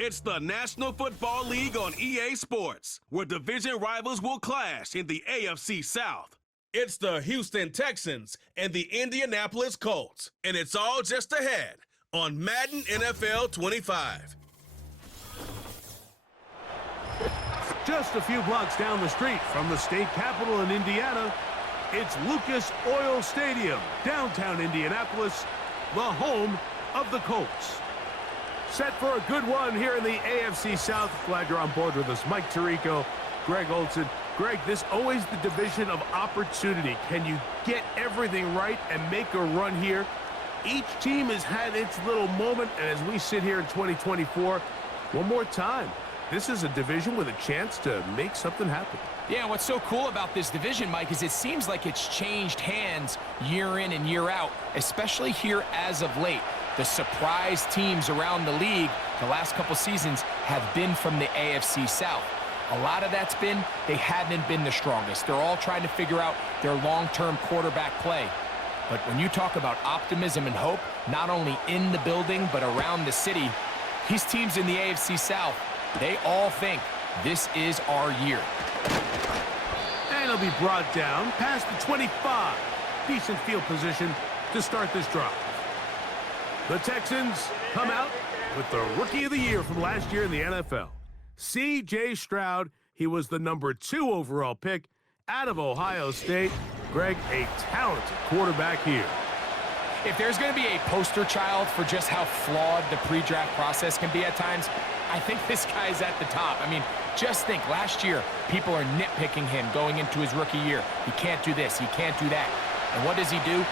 It's the National Football League on EA Sports, where division rivals will clash in the AFC South. It's the Houston Texans and the Indianapolis Colts, and it's all just ahead on Madden NFL 25. Just a few blocks down the street from the state capital in Indiana, it's Lucas Oil Stadium, downtown Indianapolis, the home of the Colts. Set for a good one here in the AFC South. Glad you're on board with us. Mike Tirico, Greg Olson. Greg, this always the division of opportunity. Can you get everything right and make a run here? Each team has had its little moment, and as we sit here in 2024, one more time, this is a division with a chance to make something happen. Yeah, what's so cool about this division, Mike, is it seems like it's changed hands year in and year out, especially here as of late. The surprise teams around the league the last couple seasons have been from the AFC South. A lot of that's been they haven't been the strongest. They're all trying to figure out their long-term quarterback play. But when you talk about optimism and hope, not only in the building but around the city, these teams in the AFC South, they all think this is our year. And it'll be brought down past the 25. Decent field position to start this drive. The Texans come out with the Rookie of the Year from last year in the NFL. C.J. Stroud, he was the #2 overall pick out of Ohio State. Greg, a talented quarterback here. If there's going to be a poster child for just how flawed the pre-draft process can be at times, I think this guy's at the top. I mean, just think, last year, people are nitpicking him going into his rookie year. He can't do this, he can't do that. And what does he do?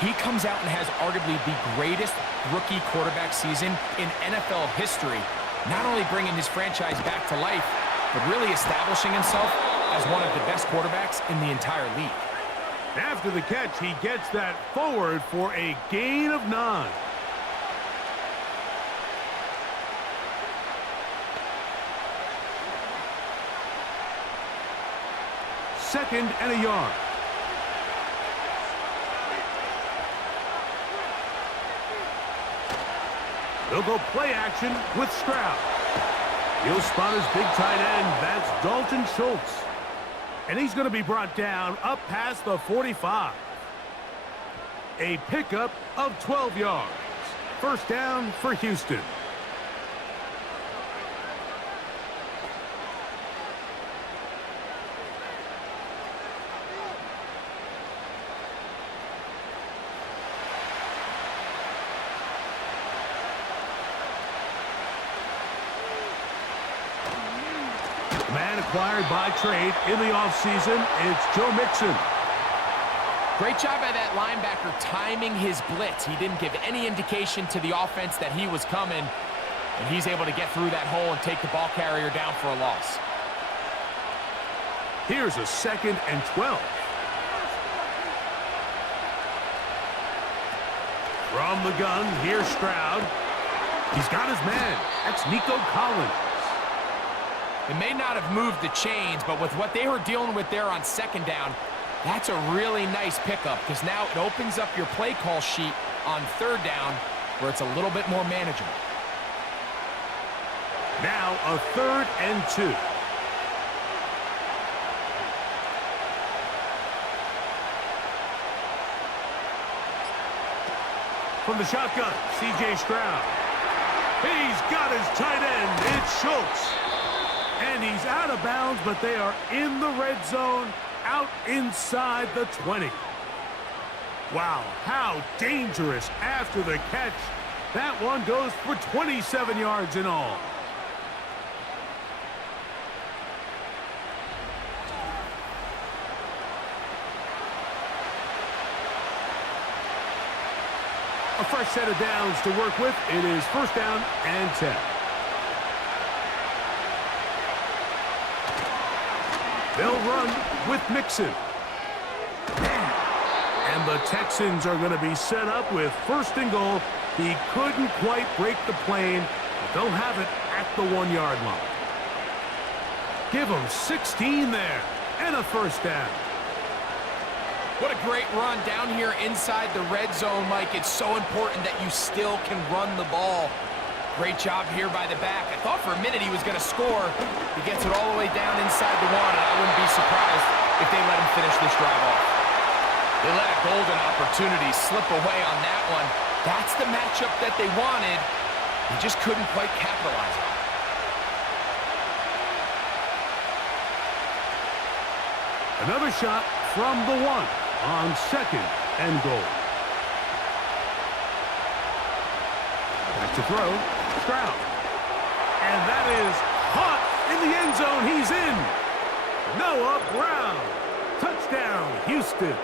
He comes out and has arguably the greatest rookie quarterback season in NFL history, not only bringing his franchise back to life, but really establishing himself as one of the best quarterbacks in the entire league. After the catch, he gets that forward for a gain of 9. Second and a yard. They'll go play action with Stroud. He'll spot his big tight end. That's Dalton Schultz. And he's going to be brought down up past the 45. A pickup of 12 yards. First down for Houston. Man acquired by trade in the offseason, it's Joe Mixon. Great job by that linebacker timing his blitz. He didn't give any indication to the offense that he was coming, and he's able to get through that hole and take the ball carrier down for a loss. Here's a 2nd and 12. From the gun, here's Stroud. He's got his man. That's Nico Collins. It may not have moved the chains, but with what they were dealing with there on 2nd down, that's a really nice pickup because now it opens up your play call sheet on 3rd down where it's a little bit more manageable. Now a 3rd and 2. From the shotgun, C.J. Stroud. He's got his tight end. It's Schultz. And he's out of bounds, but they are in the red zone, out inside the 20. Wow, how dangerous after the catch. That one goes for 27 yards in all. A fresh set of downs to work with. It is 1st down and 10. They'll run with Mixon. And the Texans are going to be set up with 1st and goal. He couldn't quite break the plane, but they'll have it at the 1-yard line. Give them 16 there and a 1st down. What a great run down here inside the red zone, Mike. It's so important that you still can run the ball. Great job here by the back. I thought for a minute he was going to score. He gets it all the way down inside the one, and I wouldn't be surprised if they let him finish this drive off. They let a golden opportunity slip away on that one. That's the matchup that they wanted. They just couldn't quite capitalize on it. Another shot from the one on second and goal. Back to throw, Stroud. And that is caught in the end zone. He's in. Noah Brown. Touchdown, Houston.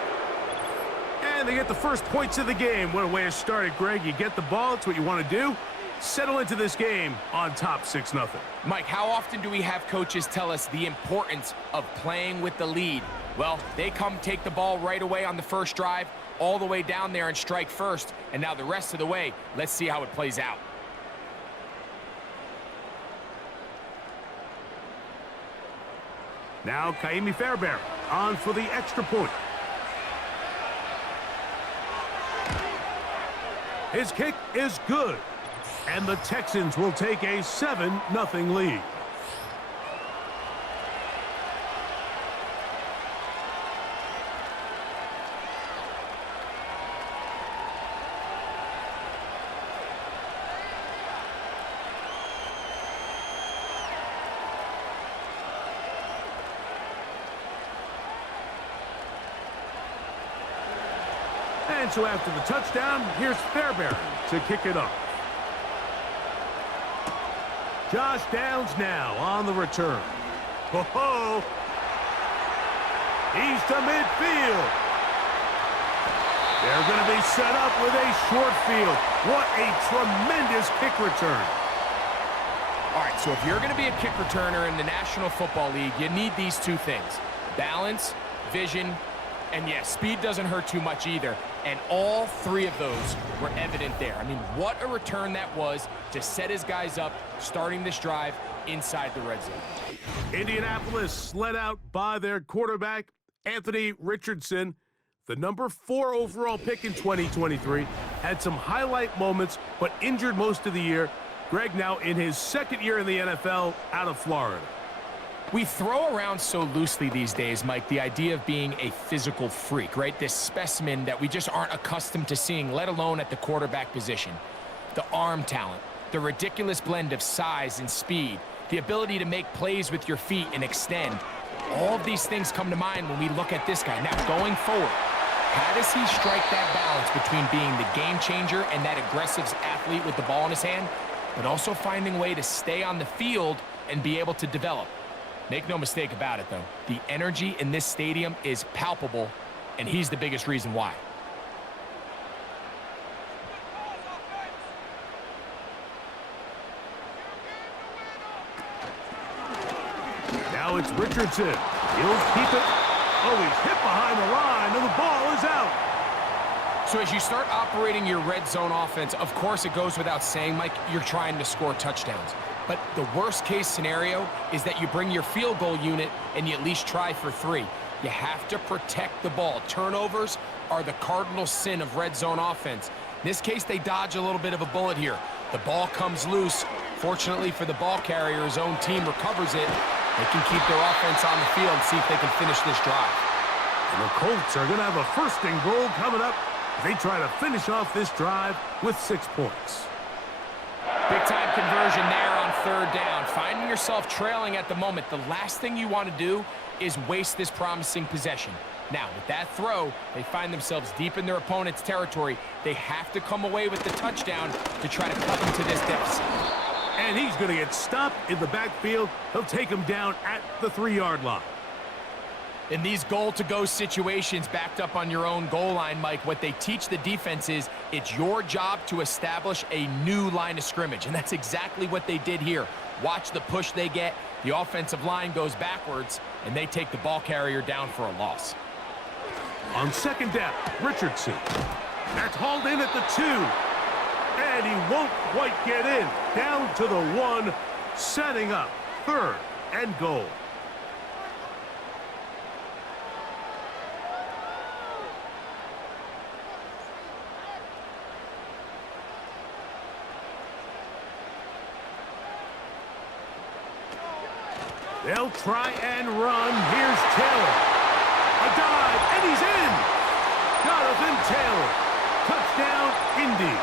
And they get the first points of the game. What a way to start it, Greg. You get the ball. It's what you want to do. Settle into this game on top 6-0. Mike, how often do we have coaches tell us the importance of playing with the lead? Well, they come take the ball right away on the first drive, all the way down there and strike first. And now the rest of the way, let's see how it plays out. Now Kaimi Fairbairn on for the extra point. His kick is good. And the Texans will take a 7-0 lead. And so after the touchdown, here's Fairbairn to kick it off. Josh Downs now on the return. Ho-ho! He's to midfield. They're going to be set up with a short field. What a tremendous kick return. All right, so if you're going to be a kick returner in the National Football League, you need these two things: balance, vision, and yes, speed doesn't hurt too much either. And all three of those were evident there. I mean, what a return that was to set his guys up, starting this drive inside the red zone. Indianapolis led out by their quarterback, Anthony Richardson, the number 4 overall pick in 2023. Had some highlight moments, but injured most of the year. Greg now in his second year in the NFL out of Florida. We throw around so loosely these days, Mike, the idea of being a physical freak, right? This specimen that we just aren't accustomed to seeing, let alone at the quarterback position. The arm talent, the ridiculous blend of size and speed, the ability to make plays with your feet and extend. All of these things come to mind when we look at this guy. Now, going forward, how does he strike that balance between being the game changer and that aggressive athlete with the ball in his hand, but also finding a way to stay on the field and be able to develop? Make no mistake about it, though. The energy in this stadium is palpable, and he's the biggest reason why. Now it's Richardson. He'll keep it. Oh, he's hit behind the line, and the ball is out. So as you start operating your red zone offense, of course it goes without saying, Mike, you're trying to score touchdowns. But the worst case scenario is that you bring your field goal unit and you at least try for 3. You have to protect the ball. Turnovers are the cardinal sin of red zone offense. In this case, they dodge a little bit of a bullet here. The ball comes loose. Fortunately for the ball carrier, his own team recovers it. They can keep their offense on the field and see if they can finish this drive. And the Colts are going to have a 1st and goal coming up as they try to finish off this drive with 6 points. Big-time conversion there on 3rd down. Finding yourself trailing at the moment, the last thing you want to do is waste this promising possession. Now, with that throw, they find themselves deep in their opponent's territory. They have to come away with the touchdown to try to cut into this deficit. And he's going to get stopped in the backfield. He'll take him down at the 3-yard line. In these goal-to-go situations backed up on your own goal line, Mike, what they teach the defense is it's your job to establish a new line of scrimmage, and that's exactly what they did here. Watch the push they get. The offensive line goes backwards, and they take the ball carrier down for a loss. On 2nd down, Richardson. That's hauled in at the 2. And he won't quite get in. Down to the 1, setting up 3rd and goal. They'll try and run. Here's Taylor. A dive, and he's in. Jonathan Taylor. Touchdown, Indy.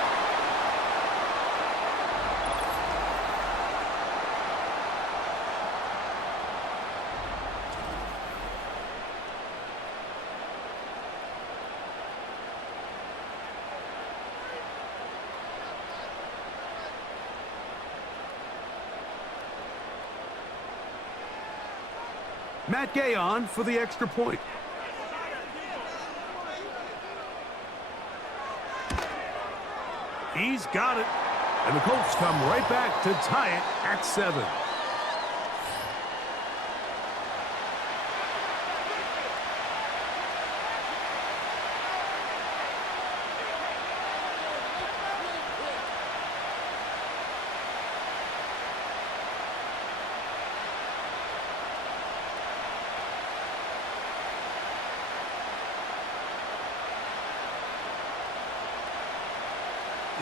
Matt Gay on for the extra point. He's got it. And the Colts come right back to tie it at 7.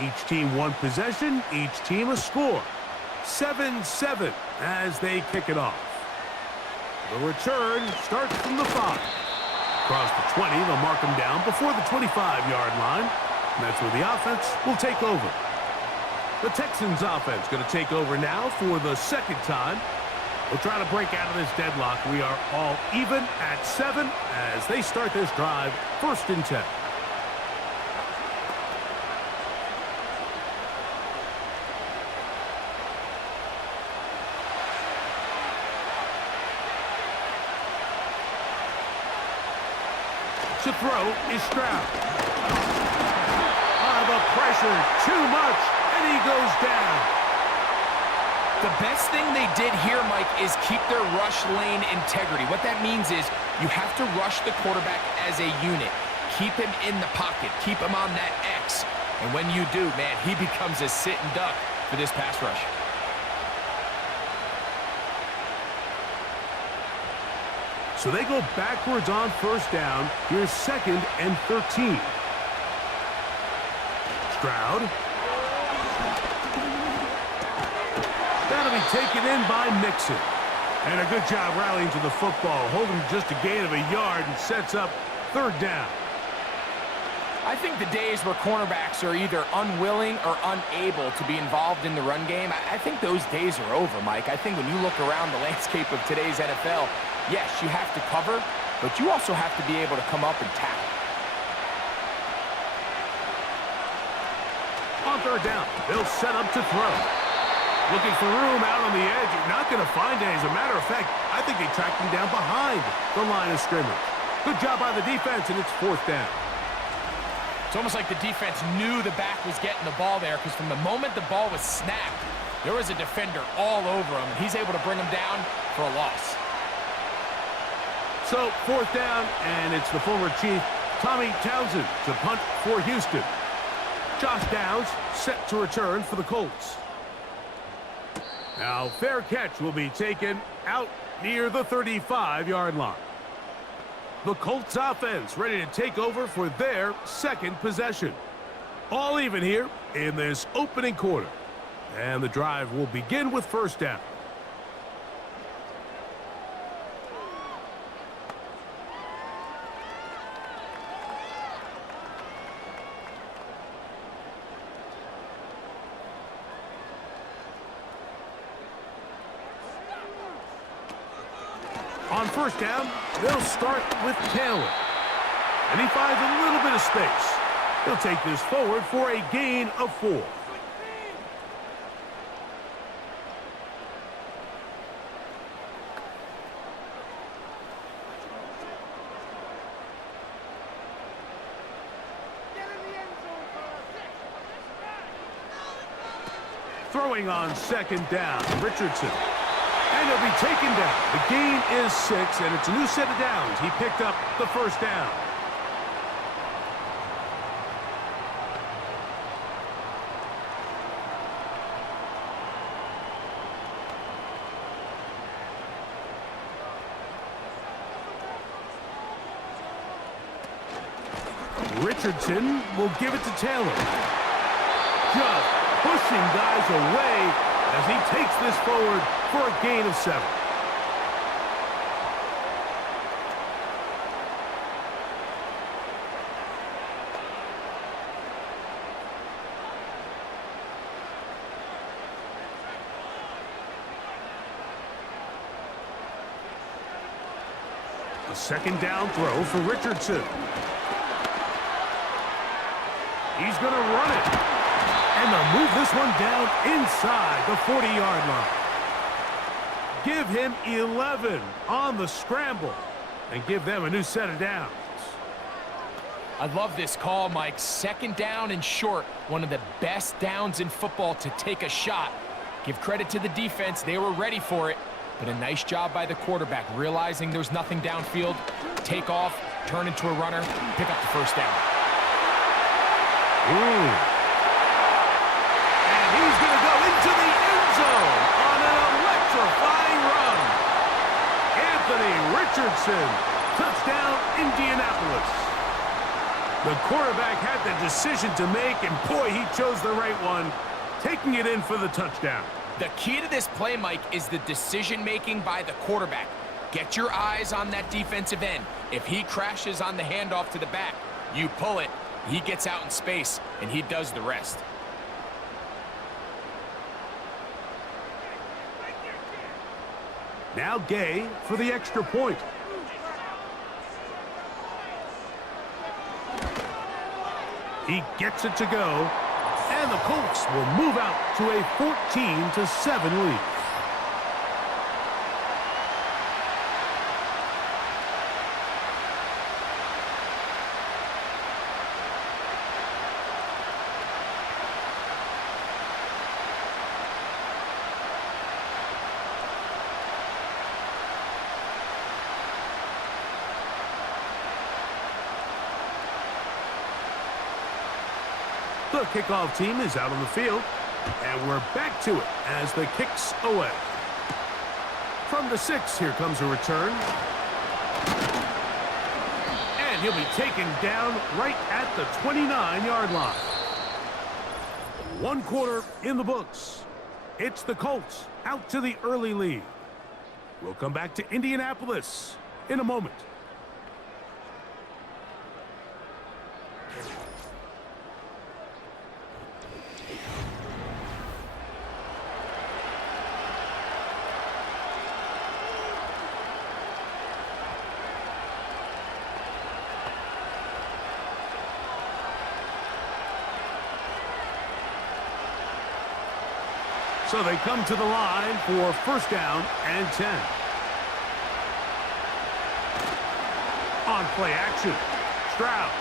Each team one possession, each team a score. 7-7 as they kick it off. The return starts from the 5. Across the 20, they'll mark them down before the 25-yard line. And that's where the offense will take over. The Texans offense going to take over now for the second time. We'll try to break out of this deadlock. We are all even at 7 as they start this drive, 1st and 10. To throw is Stroud. The pressure, too much, and he goes down. The best thing they did here, Mike, is keep their rush lane integrity. What that means is you have to rush the quarterback as a unit. Keep him in the pocket. Keep him on that X. And when you do, man, he becomes a sit and duck for this pass rush. So they go backwards on 1st down. Here's 2nd and 13. Stroud. That'll be taken in by Mixon. And a good job rallying to the football. Holding just a gain of a yard and sets up 3rd down. I think the days where cornerbacks are either unwilling or unable to be involved in the run game, I think those days are over, Mike. I think when you look around the landscape of today's NFL, yes, you have to cover, but you also have to be able to come up and tackle. On 3rd down, they'll set up to throw. Looking for room out on the edge. You're not going to find it. As a matter of fact, I think they tracked him down behind the line of scrimmage. Good job by the defense, and it's 4th down. It's almost like the defense knew the back was getting the ball there, because from the moment the ball was snapped, there was a defender all over him, and he's able to bring him down for a loss. So 4th down, and it's the former Chief, Tommy Townsend, to punt for Houston. Josh Downs set to return for the Colts. Now, fair catch will be taken out near the 35-yard line. The Colts offense ready to take over for their 2nd possession. All even here in this opening quarter. And the drive will begin with 1st down. On 1st down, they'll start with Taylor. And he finds a little bit of space. He'll take this forward for a gain of 4. Throwing on 2nd down, Richardson. And he'll be taken down. The gain is 6, and it's a new set of downs. He picked up the 1st down. Richardson will give it to Taylor. Just pushing guys away as he takes this forward for a gain of 7. A second down throw for Richardson. He's going to run it. And they'll move this one down inside the 40-yard line. Give him 11 on the scramble and give them a new set of downs. I love this call, Mike. Second down and short. One of the best downs in football to take a shot. Give credit to the defense. They were ready for it. But a nice job by the quarterback, realizing there's nothing downfield. Take off, turn into a runner, pick up the first down. And he's going to go into the end zone on an electrifying run. Anthony Richardson, touchdown, Indianapolis. The quarterback had the decision to make, and boy, he chose the right one, taking it in for the touchdown. The key to this play, Mike, is the decision-making by the quarterback. Get your eyes on that defensive end. If he crashes on the handoff to the back, you pull it, he gets out in space, and he does the rest. Now Gay for the extra point. He gets it to go, and the Colts will move out to a 14-7 lead. The kickoff team is out on the field, and we're back to it as the kick's away. From the 6, here comes a return. And he'll be taken down right at the 29-yard line. One quarter in the books. It's the Colts out to the early lead. We'll come back to Indianapolis in a moment. So they come to the line for first down and 10. On play action, Stroud.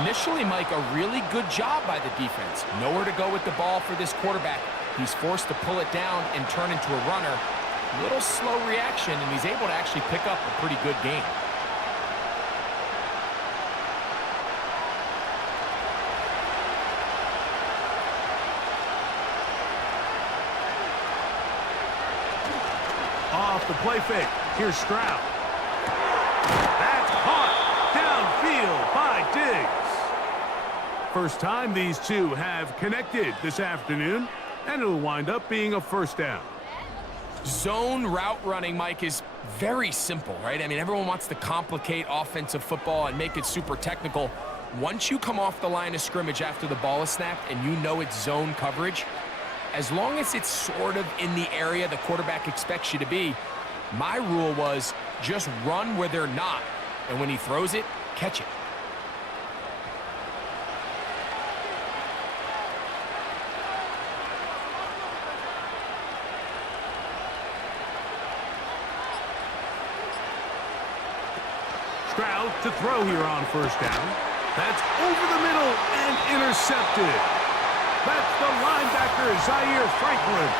Initially, Mike, a really good job by the defense. Nowhere to go with the ball for this quarterback. He's forced to pull it down and turn into a runner. A little slow reaction, and he's able to actually pick up a pretty good game. Off the play fake. Here's Stroud. That's caught downfield by Diggs. First time these two have connected this afternoon, and it'll wind up being a first down. Zone route running, Mike, is very simple, right? I mean, everyone wants to complicate offensive football and make it super technical. Once you come off the line of scrimmage after the ball is snapped and you know it's zone coverage, as long as it's sort of in the area the quarterback expects you to be, my rule was just run where they're not. And when he throws it, catch it. Stroud to throw here on first down. That's over the middle and intercepted. That's the linebacker, Zaire Franklin.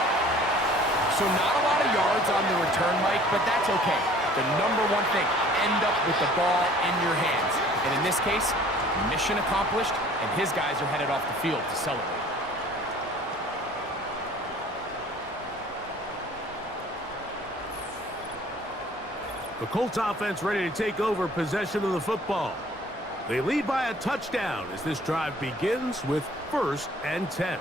So not a lot of yards on the return, Mike, but that's okay. The number one thing, end up with the ball in your hands. And in this case, mission accomplished, and his guys are headed off the field to celebrate. The Colts offense ready to take over possession of the football. They lead by a touchdown as this drive begins with first and 10.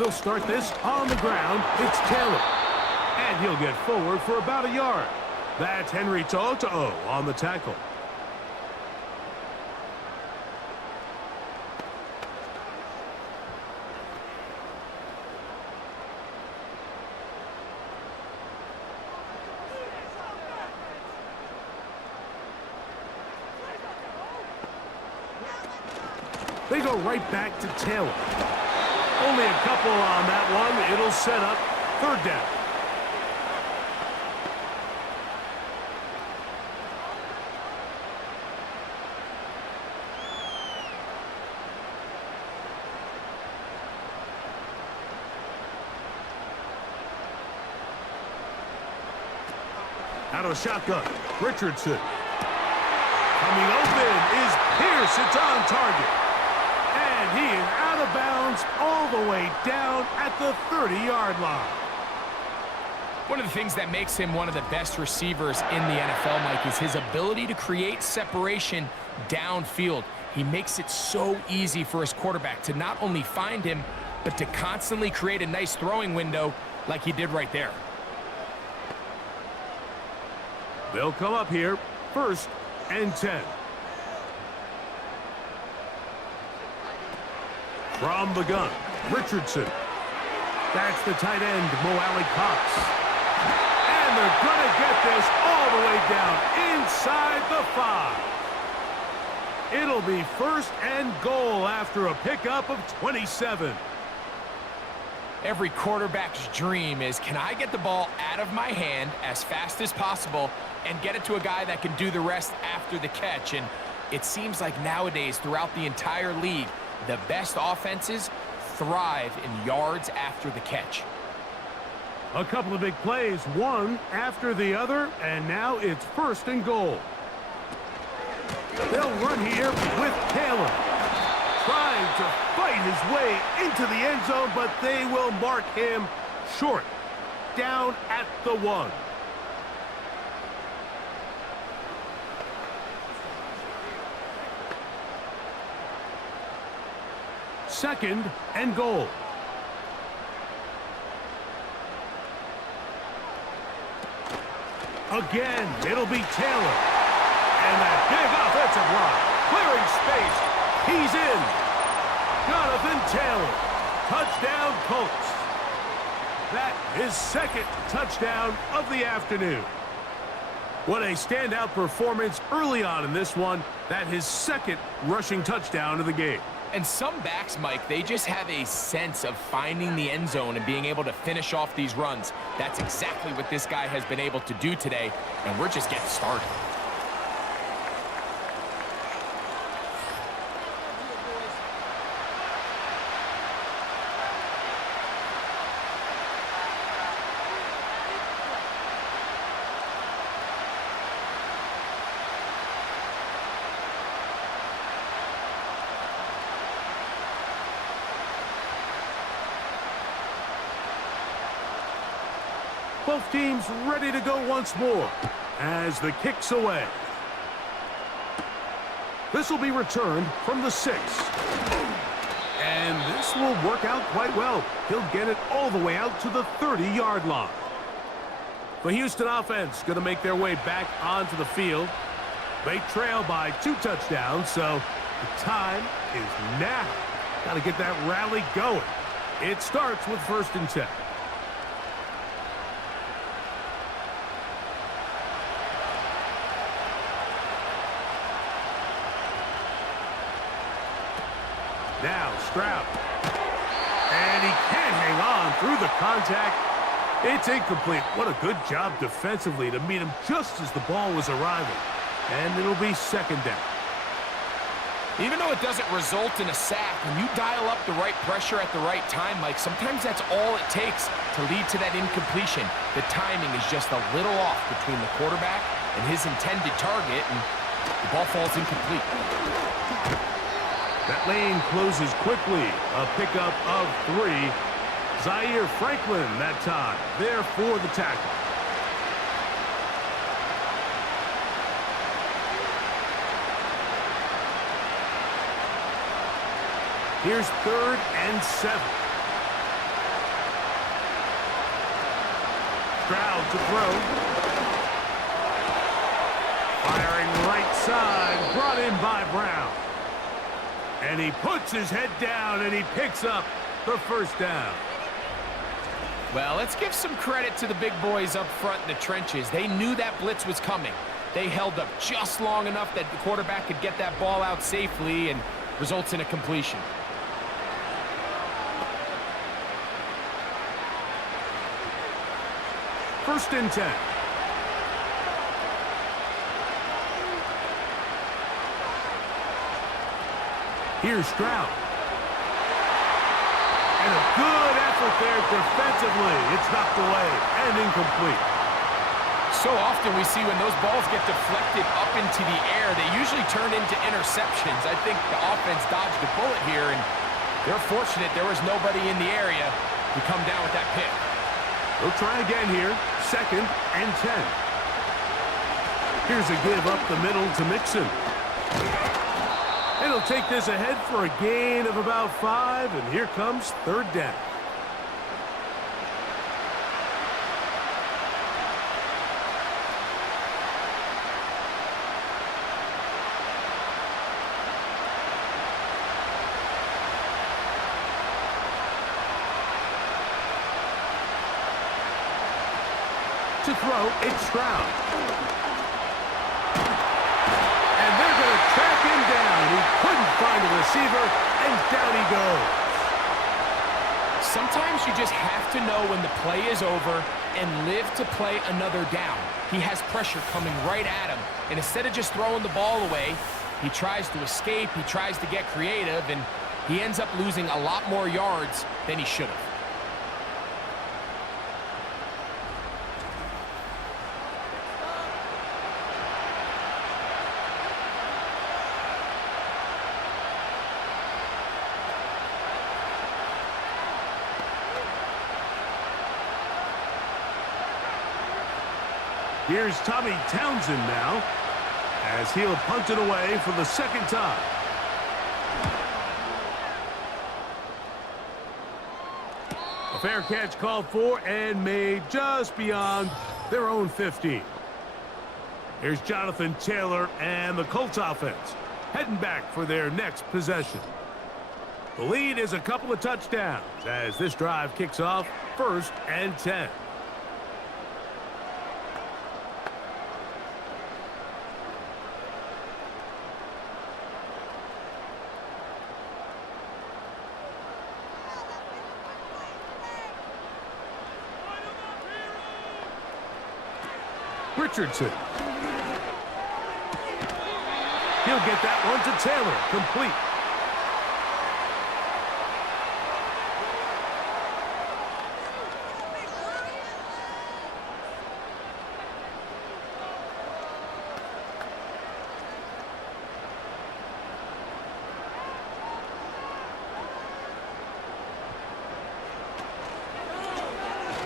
They'll start this on the ground. It's Taylor. And he'll get forward for about a yard. That's Henry To'o on the tackle. They go right back to Taylor. Only a couple on that one. It'll set up third down. Out of a shotgun, Richardson. Coming open is Pierce. It's on target. And he is out of bounds all the way down at the 30-yard line. One of the things that makes him one of the best receivers in the NFL, Mike, is his ability to create separation downfield. He makes it so easy for his quarterback to not only find him, but to constantly create a nice throwing window like he did right there. They'll come up here, 1st and 10. From the gun, Richardson. That's the tight end, Mo Alley Cox. And they're going to get this all the way down inside the 5. It'll be 1st and goal after a pickup of 27. Every quarterback's dream is, can I get the ball out of my hand as fast as possible and get it to a guy that can do the rest after the catch? And it seems like nowadays throughout the entire league, the best offenses thrive in yards after the catch. A couple of big plays, one after the other, and now it's 1st and goal. They'll run here with Taylor, trying to fight his way into the end zone, but they will mark him short, down at the 1. Second and goal. Again, it'll be Taylor. And that big offensive line, clearing space. He's in. Jonathan Taylor. Touchdown, Colts. That is 2nd touchdown of the afternoon. What a standout performance early on in this one. That his 2nd rushing touchdown of the game. And some backs, Mike, they just have a sense of finding the end zone and being able to finish off these runs. That's exactly what this guy has been able to do today, and we're just getting started. Both teams ready to go once more as the kick's away. This will be returned from the 6. And this will work out quite well. He'll get it all the way out to the 30-yard line. The Houston offense going to make their way back onto the field. They trail by 2 touchdowns, so the time is now. Got to get that rally going. It starts with 1st and 10. Now Stroud. And he can't hang on through the contact. It's incomplete. What a good job defensively to meet him just as the ball was arriving. And it'll be 2nd down. Even though it doesn't result in a sack, when you dial up the right pressure at the right time, Mike, sometimes that's all it takes to lead to that incompletion. The timing is just a little off between the quarterback and his intended target, and the ball falls incomplete. That lane closes quickly. A pickup of 3. Zaire Franklin that time. There for the tackle. Here's 3rd and 7. Stroud to throw. Firing right side, brought in by Brown. And he puts his head down and he picks up the first down. Well, let's give some credit to the big boys up front in the trenches. They knew that blitz was coming. They held up just long enough that the quarterback could get that ball out safely and results in a completion. First and 10. Here's Stroud. And a good effort there defensively. It's knocked away and incomplete. So often we see when those balls get deflected up into the air, they usually turn into interceptions. I think the offense dodged a bullet here, and they're fortunate there was nobody in the area to come down with that pick. They'll try again here. Second and 10. Here's a give up the middle to Mixon. And he'll take this ahead for a gain of about 5, and here comes third down. To throw, it's Stroud. And they're going to track him down. He couldn't find a receiver, and down he goes. Sometimes you just have to know when the play is over and live to play another down. He has pressure coming right at him, and instead of just throwing the ball away, he tries to escape, he tries to get creative, and he ends up losing a lot more yards than he should have. Here's Tommy Townsend now, as he'll punt it away for the second time. A fair catch called for and made just beyond their own 50. Here's Jonathan Taylor and the Colts offense heading back for their next possession. The lead is a couple of touchdowns as this drive kicks off first and 10. Richardson. He'll get that one to Taylor, complete.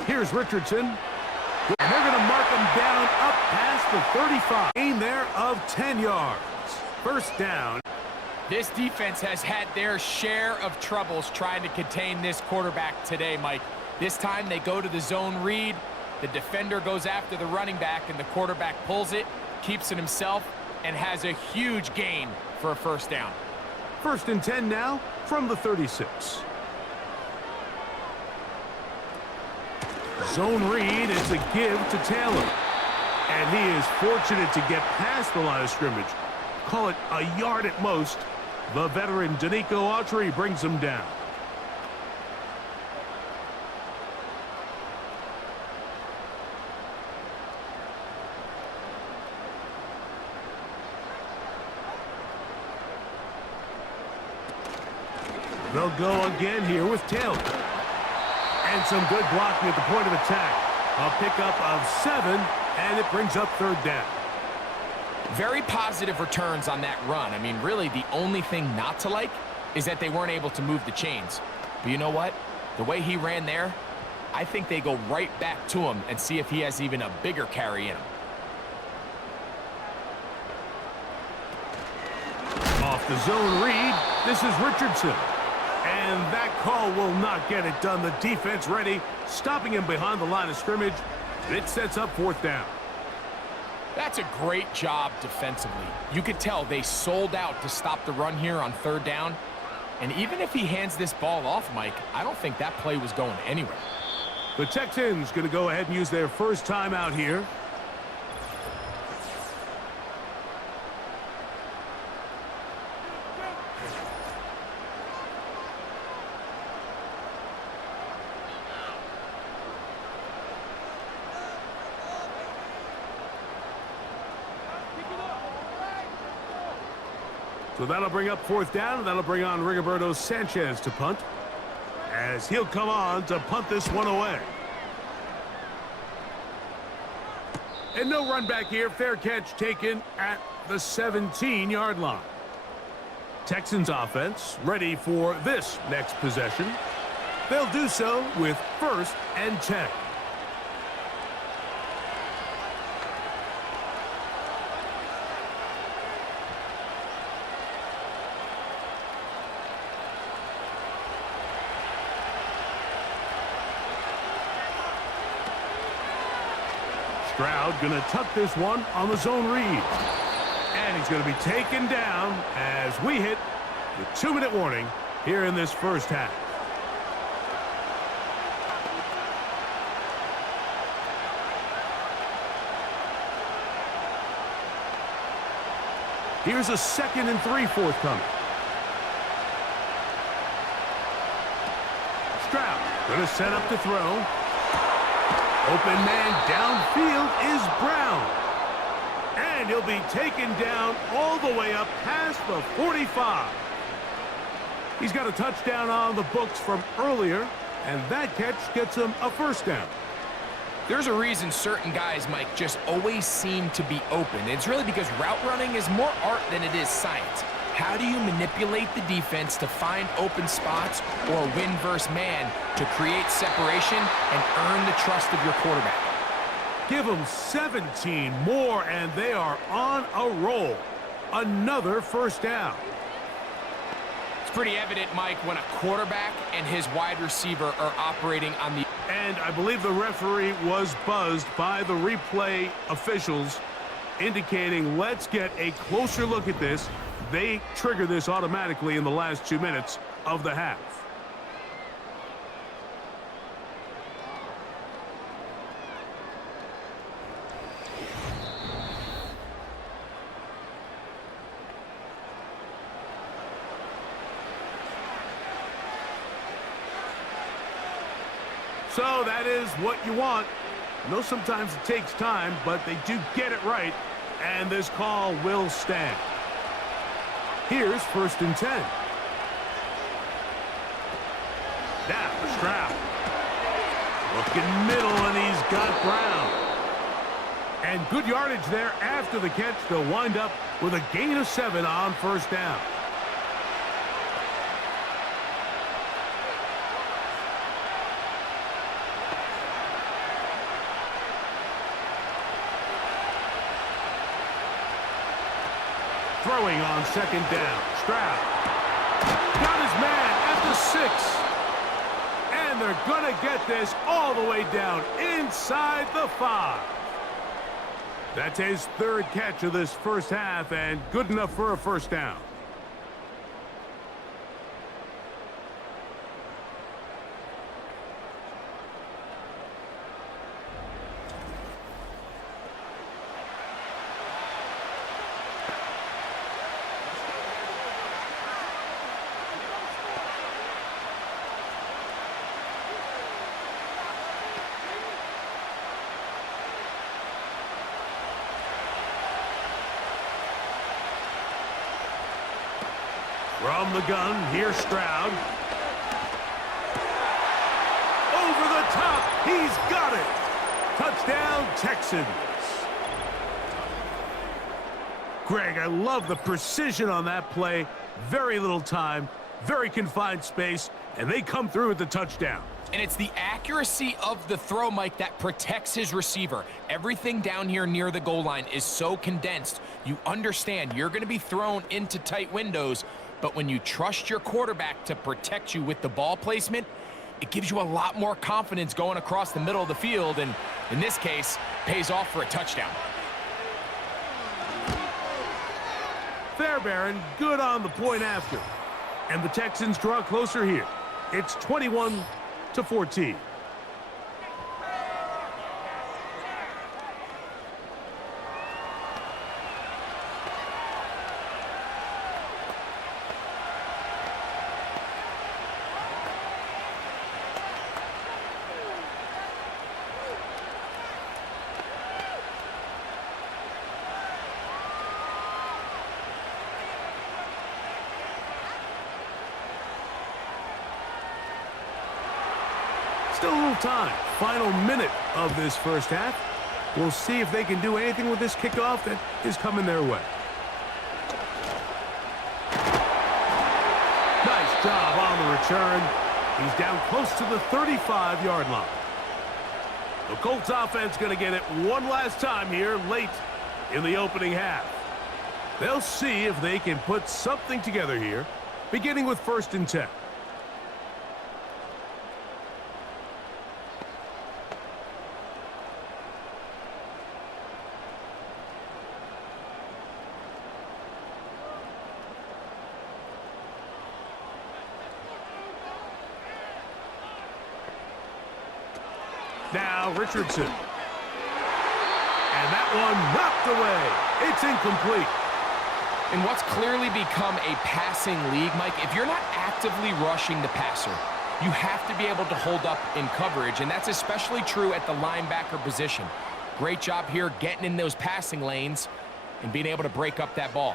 Here's Richardson. And they're going to mark him down up past the 35. Gain there of 10 yards. First down. This defense has had their share of troubles trying to contain this quarterback today, Mike. This time they go to the zone read. The defender goes after the running back, and the quarterback pulls it, keeps it himself, and has a huge gain for a first down. First and 10 now from the 36. Zone read, it's a give to Taylor. And he is fortunate to get past the line of scrimmage. Call it a yard at most. The veteran Danico Autry brings him down. They'll go again here with Taylor. And some good blocking at the point of attack. A pickup of 7, and it brings up third down. Very positive returns on that run. I mean, really, the only thing not to like is that they weren't able to move the chains. But you know what? The way he ran there, I think they go right back to him and see if he has even a bigger carry in him. Off the zone read, this is Richardson. And that call will not get it done. The defense ready, stopping him behind the line of scrimmage. And it sets up 4th down. That's a great job defensively. You could tell they sold out to stop the run here on 3rd down. And even if he hands this ball off, Mike, I don't think that play was going anywhere. The Texans going to go ahead and use their first timeout here. So that'll bring up 4th down, and that'll bring on Rigoberto Sanchez to punt, as he'll come on to punt this one away. And no run back here. Fair catch taken at the 17-yard line. Texans offense ready for this next possession. They'll do so with 1st and 10. Stroud going to tuck this one on the zone read. And he's going to be taken down as we hit the 2-minute warning here in this first half. Here's a 2nd and 3 forthcoming. Stroud going to set up the throw. Open man downfield is Brown. And he'll be taken down all the way up past the 45. He's got a touchdown on the books from earlier, and that catch gets him a 1st down. There's a reason certain guys, Mike, just always seem to be open. It's really because route running is more art than it is science. How do you manipulate the defense to find open spots or win versus man to create separation and earn the trust of your quarterback? Give them 17 more, and they are on a roll. Another 1st down. It's pretty evident, Mike, when a quarterback and his wide receiver are operating on the... And I believe the referee was buzzed by the replay officials, indicating let's get a closer look at this. They trigger this automatically in the last 2 minutes of the half. So that is what you want. I know sometimes it takes time, but they do get it right, and this call will stand. Here's 1st and 10. Now for Stroud. Looking middle, and he's got Brown. And good yardage there after the catch. They'll wind up with a gain of 7 on 1st down. Throwing on 2nd down. Stroud got his man at the 6. And they're going to get this all the way down inside the 5. That's his 3rd catch of this first half, and good enough for a 1st down. From the gun, here's Stroud. Over the top, he's got it. Touchdown, Texans. Greg, I love the precision on that play. Very little time, very confined space, and they come through with the touchdown. And it's the accuracy of the throw, Mike, that protects his receiver. Everything down here near the goal line is so condensed. You understand you're going to be thrown into tight windows, but when you trust your quarterback to protect you with the ball placement, it gives you a lot more confidence going across the middle of the field, and in this case, pays off for a touchdown. Fairbairn, good on the point after. And the Texans draw closer here. It's 21-14. Still a little time. Final minute of this first half. We'll see if they can do anything with this kickoff that is coming their way. Nice job on the return. He's down close to the 35-yard line. The Colts offense going to get it one last time here late in the opening half. They'll see if they can put something together here, beginning with 1st and 10. Now Richardson. And that one knocked away. It's incomplete. In what's clearly become a passing league, Mike, if you're not actively rushing the passer, you have to be able to hold up in coverage, and that's especially true at the linebacker position. Great job here getting in those passing lanes and being able to break up that ball.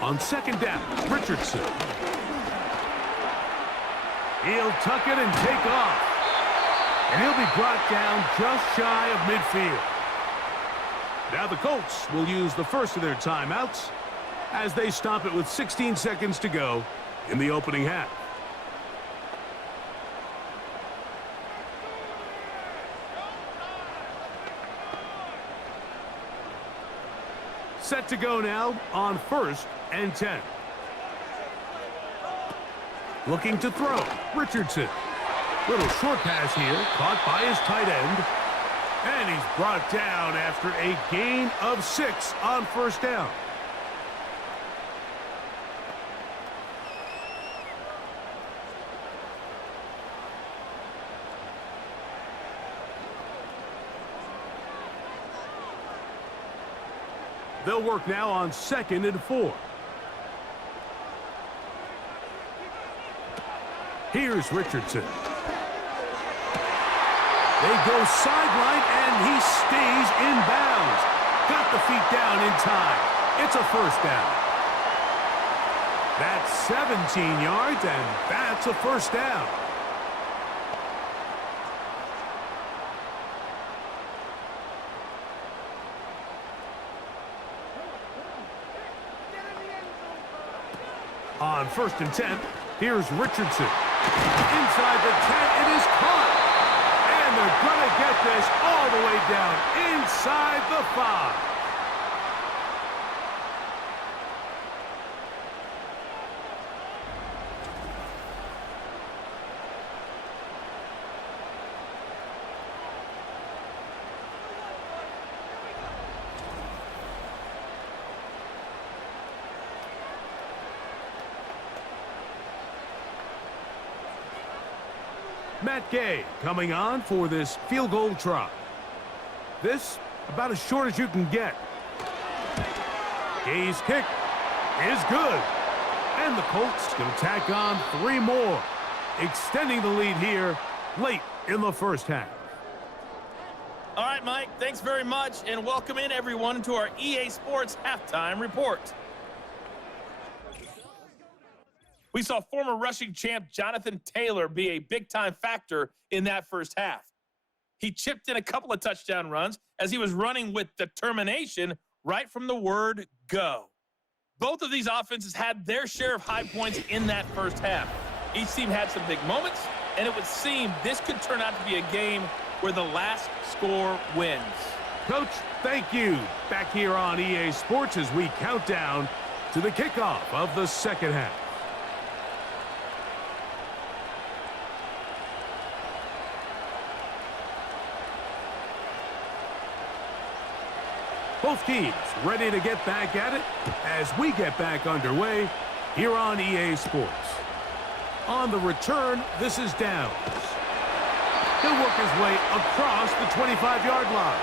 On 2nd down, Richardson. He'll tuck it and take off. And he'll be brought down just shy of midfield. Now the Colts will use the first of their timeouts as they stop it with 16 seconds to go in the opening half. Set to go now on 1st and 10. Looking to throw. Richardson. Little short pass here, caught by his tight end. And he's brought down after a gain of 6 on 1st down. They'll work now on 2nd and 4. Here's Richardson. They go sideline, and he stays in bounds. Got the feet down in time. It's a 1st down. That's 17 yards, and that's a 1st down. On 1st and 10, here's Richardson. Inside the 10, it is caught. And they're going to get this all the way down inside the 5. Matt Gay coming on for this field goal try. This about as short as you can get. Gay's kick is good. And the Colts going to tack on 3 more, extending the lead here late in the first half. All right, Mike, thanks very much, and welcome in everyone to our EA Sports Halftime Report. We saw former rushing champ Jonathan Taylor be a big-time factor in that first half. He chipped in a couple of touchdown runs as he was running with determination right from the word go. Both of these offenses had their share of high points in that first half. Each team had some big moments, and it would seem this could turn out to be a game where the last score wins. Coach, thank you. Back here on EA Sports as we count down to the kickoff of the second half. Both teams ready to get back at it as we get back underway here on EA Sports. On the return, this is Downs. He'll work his way across the 25-yard line.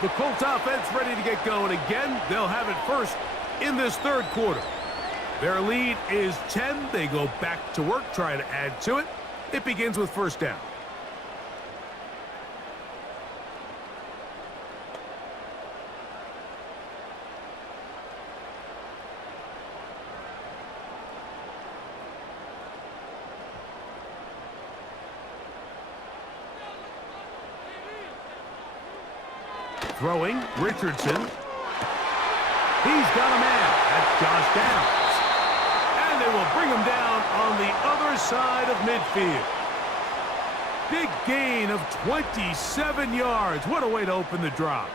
The Colts offense ready to get going again. They'll have it first in this third quarter. Their lead is 10. They go back to work, try to add to it. It begins with first down. Throwing, Richardson. He's got a man. That's Josh Downs. And they will bring him down on the other side of midfield. Big gain of 27 yards. What a way to open the drive.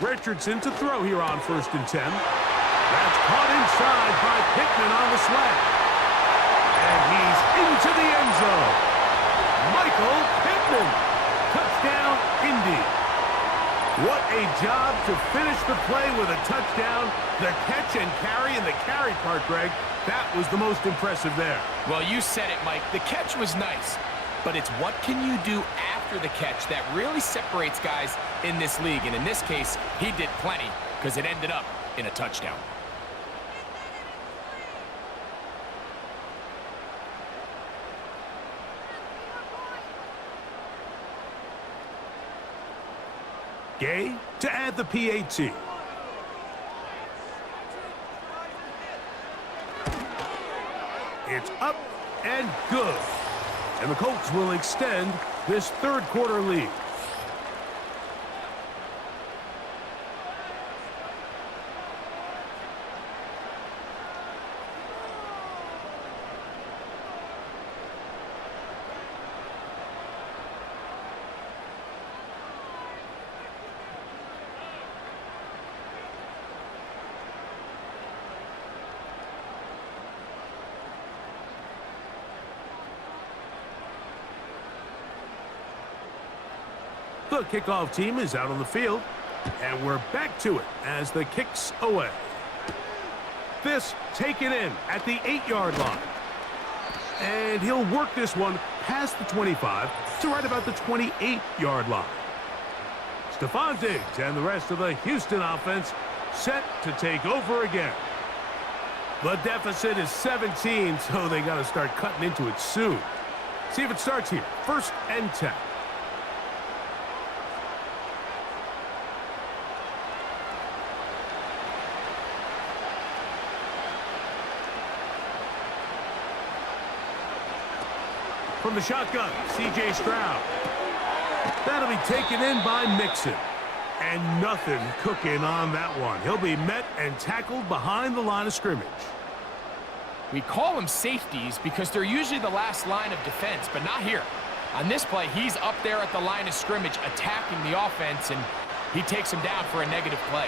Richardson to throw here on 1st and 10. That's caught inside by Pittman on the slant. And he's into the end zone. Michael Pittman. Touchdown, Indy. What a job to finish the play with a touchdown. The catch and carry, and the carry part, Greg, that was the most impressive there. Well, you said it, Mike. The catch was nice, but it's what can you do after the catch that really separates guys in this league. And in this case, he did plenty because it ended up in a touchdown. Gay to add the PAT. It's up and good. And the Colts will extend this third quarter lead. The kickoff team is out on the field, and we're back to it as the kick's away. This taken in at the 8-yard line. And he'll work this one past the 25 to right about the 28-yard line. Stephon Diggs and the rest of the Houston offense set to take over again. The deficit is 17, so they got to start cutting into it soon. See if it starts here. 1st and 10. From the shotgun, C.J. Stroud. That'll be taken in by Mixon. And nothing cooking on that one. He'll be met and tackled behind the line of scrimmage. We call them safeties because they're usually the last line of defense, but not here. On this play, he's up there at the line of scrimmage attacking the offense, and he takes him down for a negative play.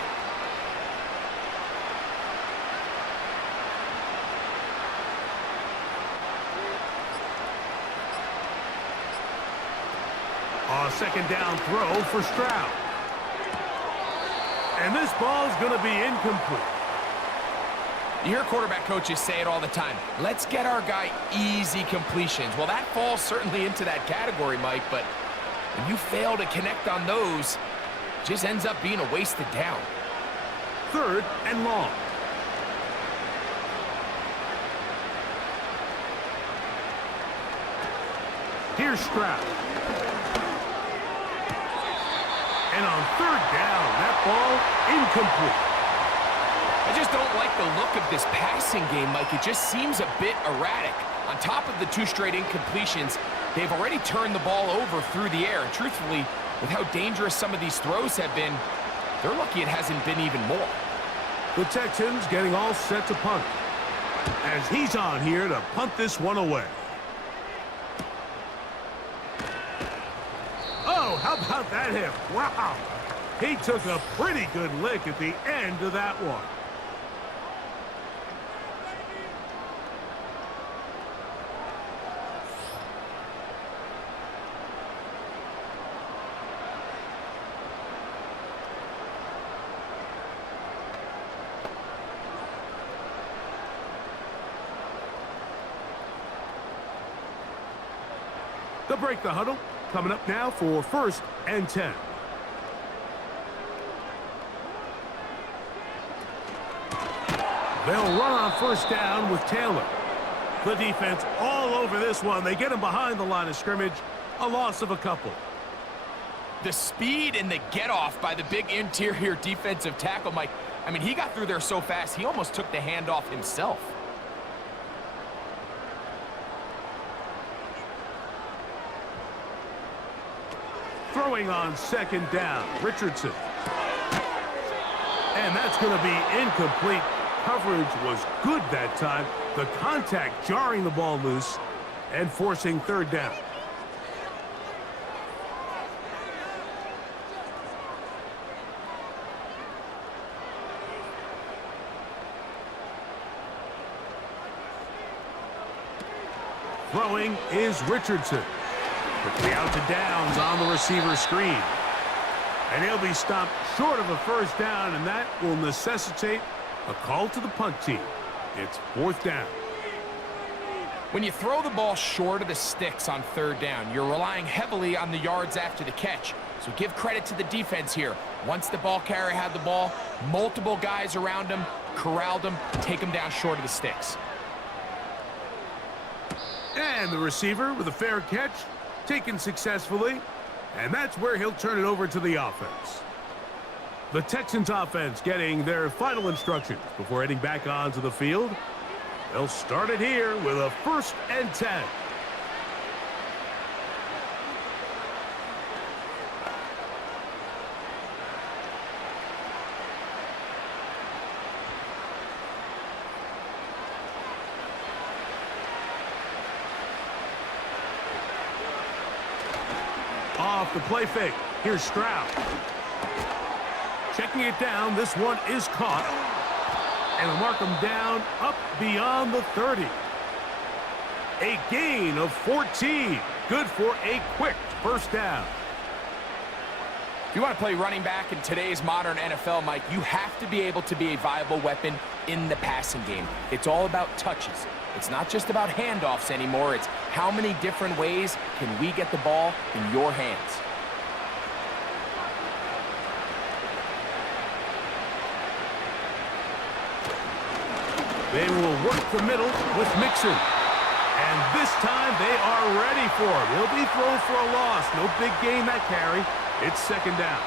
A second down throw for Stroud. And this ball's going to be incomplete. You hear quarterback coaches say it all the time. Let's get our guy easy completions. Well, that falls certainly into that category, Mike, but when you fail to connect on those, it just ends up being a wasted down. 3rd and long. Here's Stroud. And on 3rd down, that ball incomplete. I just don't like the look of this passing game, Mike. It just seems a bit erratic. On top of the 2 straight incompletions, they've already turned the ball over through the air. And truthfully, with how dangerous some of these throws have been, they're lucky it hasn't been even more. The Texans getting all set to punt, as he's on here to punt this one away. Oh, how about that hit? Wow. He took a pretty good lick at the end of that one. They'll break the huddle. Coming up now for 1st and 10. They'll run on 1st down with Taylor. The defense all over this one. They get him behind the line of scrimmage. A loss of a couple. The speed and the get-off by the big interior defensive tackle, Mike. I mean, he got through there so fast, he almost took the handoff himself. Throwing on 2nd down, Richardson. And that's going to be incomplete. Coverage was good that time. The contact jarring the ball loose and forcing 3rd down. Throwing is Richardson. Quickly out to Downs on the receiver screen. And he'll be stopped short of a 1st down, and that will necessitate a call to the punt team. It's 4th down. When you throw the ball short of the sticks on 3rd down, you're relying heavily on the yards after the catch. So give credit to the defense here. Once the ball carrier had the ball, multiple guys around him, corralled him, take him down short of the sticks. And the receiver with a fair catch, taken successfully, and that's where he'll turn it over to the offense. The Texans offense getting their final instructions before heading back onto the field. They'll start it here with a 1st and 10. Off the play fake. Here's Stroud. Checking it down. This one is caught. And they'll mark him down up beyond the 30. A gain of 14. Good for a quick 1st down. If you want to play running back in today's modern NFL, Mike, you have to be able to be a viable weapon in the passing game. It's all about touches. It's not just about handoffs anymore. It's how many different ways can we get the ball in your hands. They will work the middle with Mixon. And this time they are ready for him. He'll be thrown for a loss. No big gain that carry. It's 2nd down.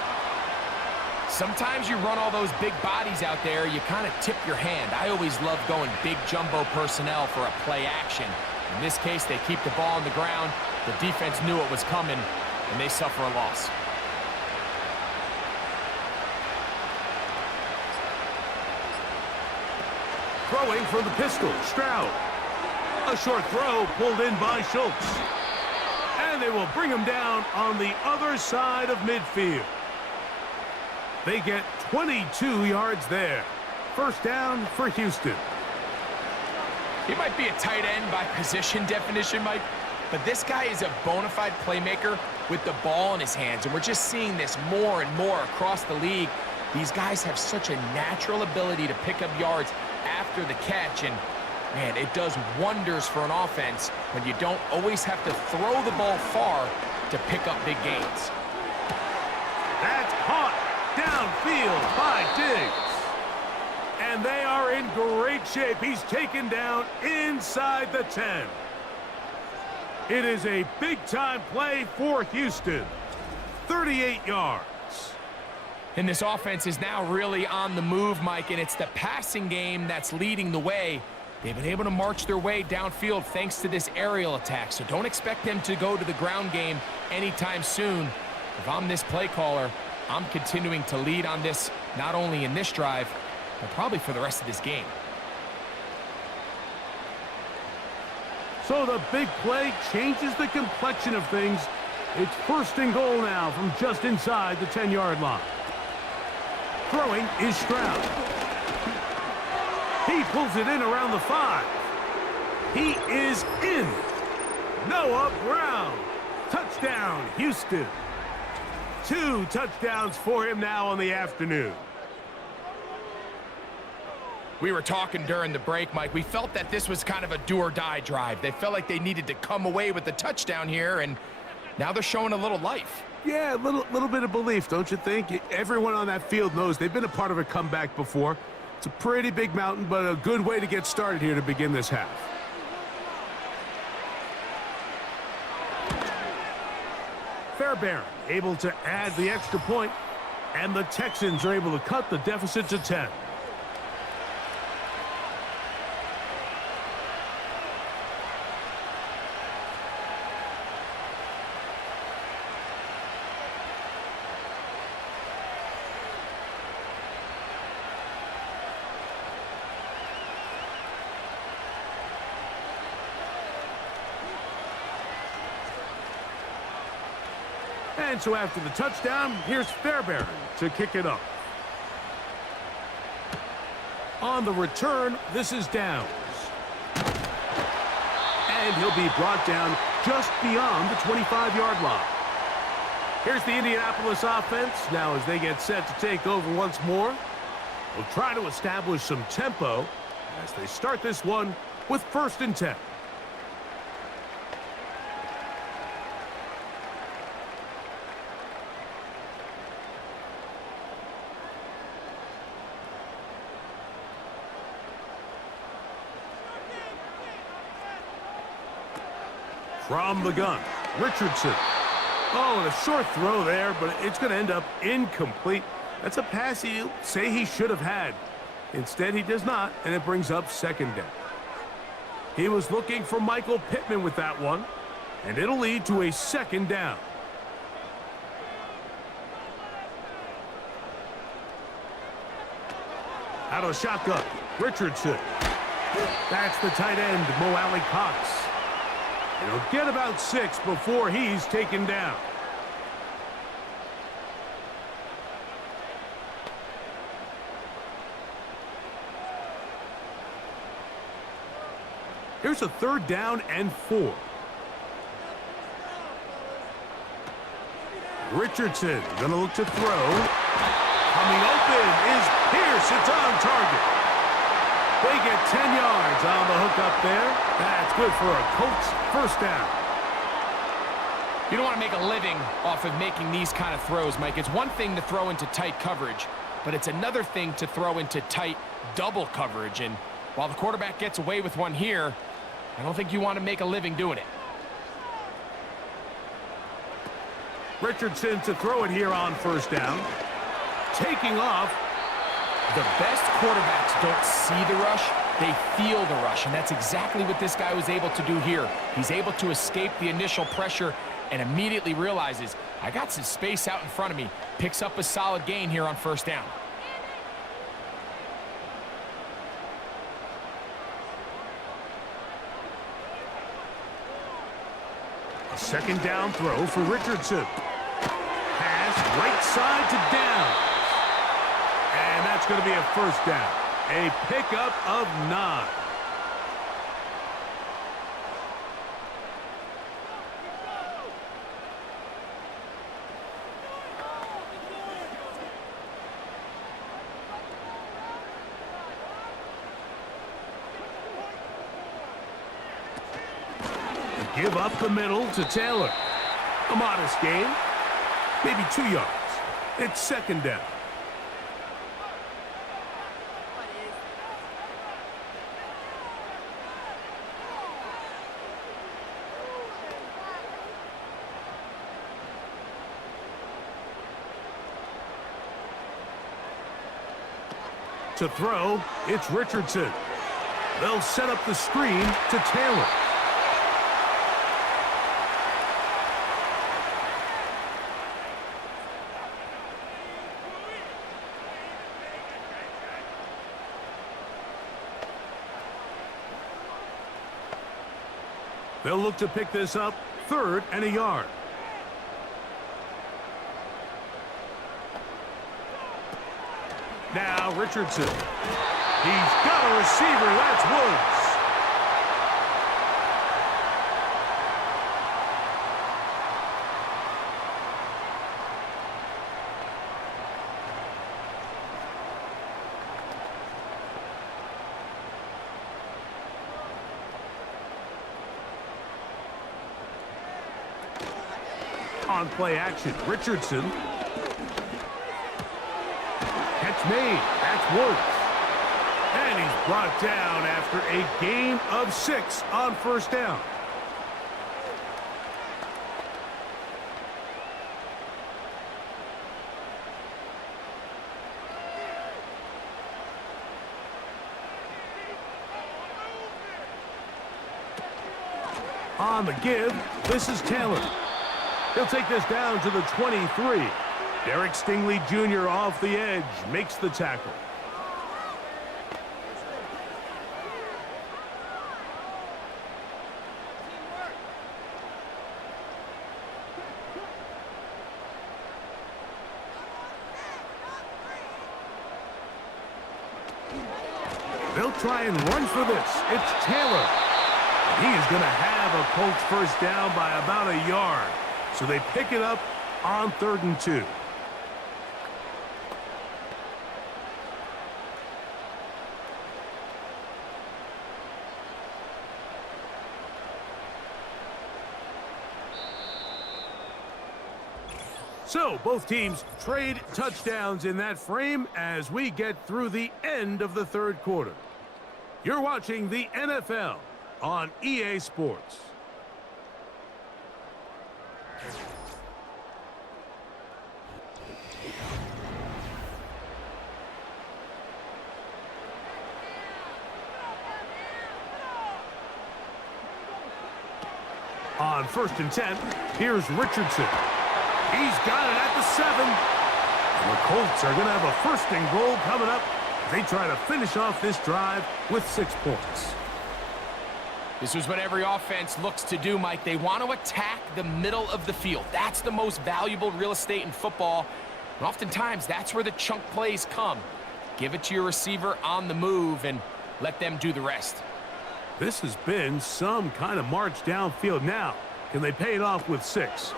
Sometimes you run all those big bodies out there, you kind of tip your hand. I always love going big jumbo personnel for a play action. In this case, they keep the ball on the ground. The defense knew it was coming, and they suffer a loss. Throwing from the pistol, Stroud. A short throw pulled in by Schultz. And they will bring him down on the other side of midfield. They get 22 yards there. 1st down for Houston. He might be a tight end by position definition, Mike, but this guy is a bona fide playmaker with the ball in his hands, and we're just seeing this more and more across the league. These guys have such a natural ability to pick up yards after the catch, and man, it does wonders for an offense when you don't always have to throw the ball far to pick up big gains. That's caught downfield by Diggs. And they are in great shape. He's taken down inside the 10. It is a big-time play for Houston. 38 yards. And this offense is now really on the move, Mike, and it's the passing game that's leading the way. They've been able to march their way downfield thanks to this aerial attack, so don't expect them to go to the ground game anytime soon. If I'm this play caller, I'm continuing to lead on this, not only in this drive, but probably for the rest of this game. So the big play changes the complexion of things. It's first and goal now from just inside the 10-yard line. Throwing is Stroud. He pulls it in around the 5. He is in. Noah Brown. Touchdown, Houston. 2 touchdowns for him now on the afternoon. We were talking during the break, Mike. We felt that this was kind of a do-or-die drive. They felt like they needed to come away with the touchdown here, and now they're showing a little life. Yeah, a little bit of belief, don't you think? Everyone on that field knows they've been a part of a comeback before. It's a pretty big mountain, but a good way to get started here to begin this half. Fairbairn able to add the extra point, and the Texans are able to cut the deficit to 10. And so after the touchdown, here's Fairbairn to kick it up. On the return, this is Downs. And he'll be brought down just beyond the 25-yard line. Here's the Indianapolis offense. Now as they get set to take over once more, they'll try to establish some tempo as they start this one with first and 10. From the gun, Richardson. Oh, and a short throw there, but it's going to end up incomplete. That's a pass he'll say he should have had. Instead, he does not, and it brings up second down. He was looking for Michael Pittman with that one, and it'll lead to a second down. Out of the shotgun, Richardson. That's the tight end, Mo Alley Cox. He'll get about 6 before he's taken down. Here's a 3rd down and 4. Richardson gonna look to throw. Coming open is Pierce. It's on target. They get 10 yards on the hook up there. That's good for a Colts first down. You don't want to make a living off of making these kind of throws, Mike. It's one thing to throw into tight coverage, but it's another thing to throw into tight double coverage. And while the quarterback gets away with one here, I don't think you want to make a living doing it. Richardson to throw it here on first down. Taking off. The best quarterbacks don't see the rush, they feel the rush, and that's exactly what this guy was able to do here. He's able to escape the initial pressure and immediately realizes, I got some space out in front of me. Picks up a solid gain here on first down. A second down throw for Richardson. Pass right side to down. And that's going to be a first down. A pickup of 9. Give up the middle to Taylor. A modest gain. Maybe 2 yards. It's second down. To throw, it's Richardson. They'll set up the screen to Taylor. They'll look to pick this up, 3rd and a yard. Now Richardson. He's got a receiver. That's Woods. On play action, Richardson. Catch made. That's Woods. And he's brought down after a gain of 6 on 1st down. On the give, this is Taylor. He'll take this down to the 23. Derek Stingley Jr. off the edge makes the tackle. They'll try and run for this. It's Taylor. He is going to have a Colts 1st down by about a yard. So they pick it up on 3rd and 2. So both teams trade touchdowns in that frame as we get through the end of the 3rd quarter. You're watching the NFL on EA Sports. On 1st and 10, here's Richardson. He's got it at the 7. And the Colts are going to have a 1st and goal coming up. They try to finish off this drive with 6 points. This is what every offense looks to do, Mike. They want to attack the middle of the field. That's the most valuable real estate in football. And oftentimes, that's where the chunk plays come. Give it to your receiver on the move and let them do the rest. This has been some kind of march downfield. Now, can they pay it off with 6?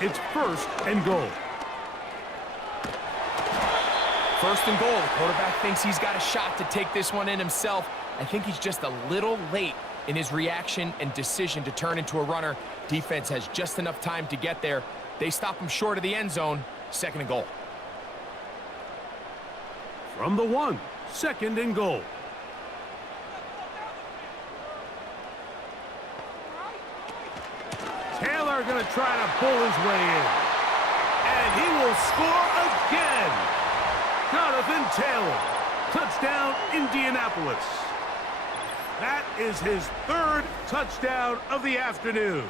It's 1st and goal. 1st and goal. The quarterback thinks he's got a shot to take this one in himself. I think he's just a little late in his reaction and decision to turn into a runner. Defense has just enough time to get there. They stop him short of the end zone. 2nd and goal. From the 1, 2nd and goal. Taylor going to try to pull his way in. And he will score again. Jonathan Taylor. Touchdown, Indianapolis. That is his 3rd touchdown of the afternoon.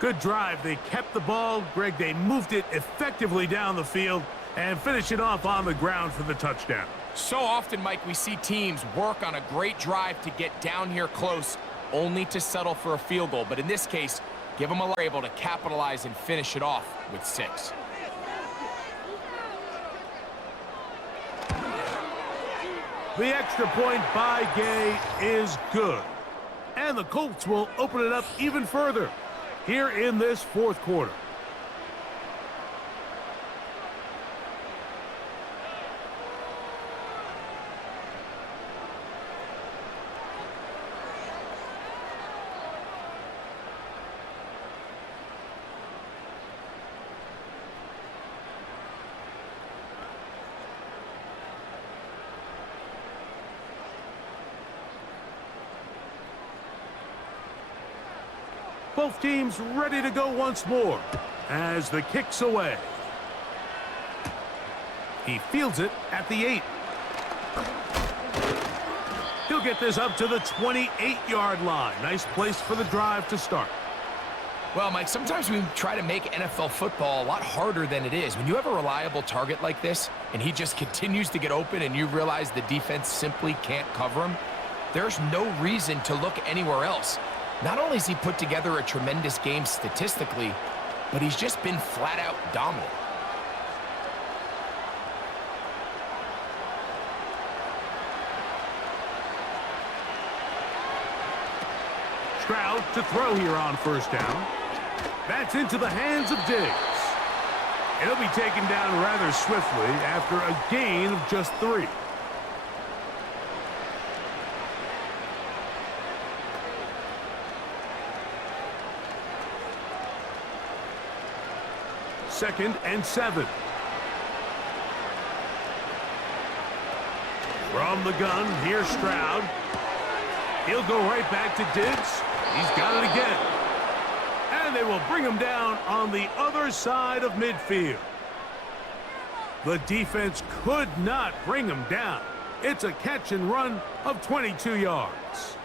Good drive. They kept the ball. Greg, they moved it effectively down the field and finish it off on the ground for the touchdown. So often, Mike, we see teams work on a great drive to get down here close, only to settle for a field goal. But in this case, give them a able to capitalize and finish it off with 6. The extra point by Gay is good. And the Colts will open it up even further here in this 4th quarter. Both teams ready to go once more as the kick's away. He fields it at the 8. He'll get this up to the 28-yard line. Nice place for the drive to start. Well, Mike, sometimes we try to make NFL football a lot harder than it is. When you have a reliable target like this, and he just continues to get open and you realize the defense simply can't cover him, there's no reason to look anywhere else. Not only has he put together a tremendous game statistically, but he's just been flat-out dominant. Stroud to throw here on first down. That's into the hands of Diggs. And he'll be taken down rather swiftly after a gain of just 3. Second and 7. From the gun, here's Stroud. He'll go right back to Diggs. He's got it again. And they will bring him down on the other side of midfield. The defense could not bring him down. It's a catch and run of 22 yards.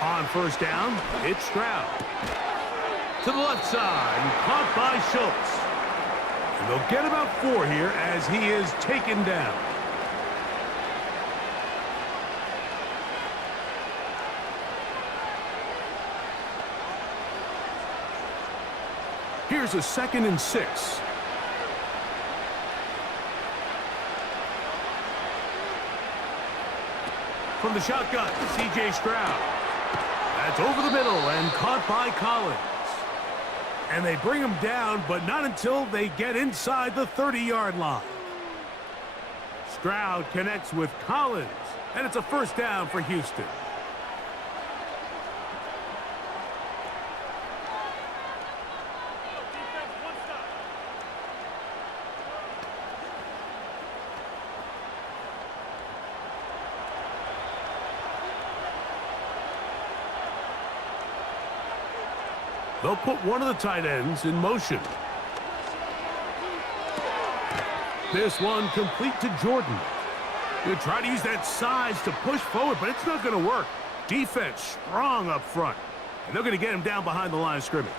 On first down, it's Stroud. To the left side, and caught by Schultz. And they'll get about 4 here as he is taken down. Here's a 2nd and 6. From the shotgun, C.J. Stroud. That's over the middle and caught by Collins. And they bring him down, but not until they get inside the 30-yard line. Stroud connects with Collins, and it's a first down for Houston. They'll put one of the tight ends in motion. This one complete to Jordan. He'll try to use that size to push forward, but it's not going to work. Defense strong up front. And they're going to get him down behind the line of scrimmage.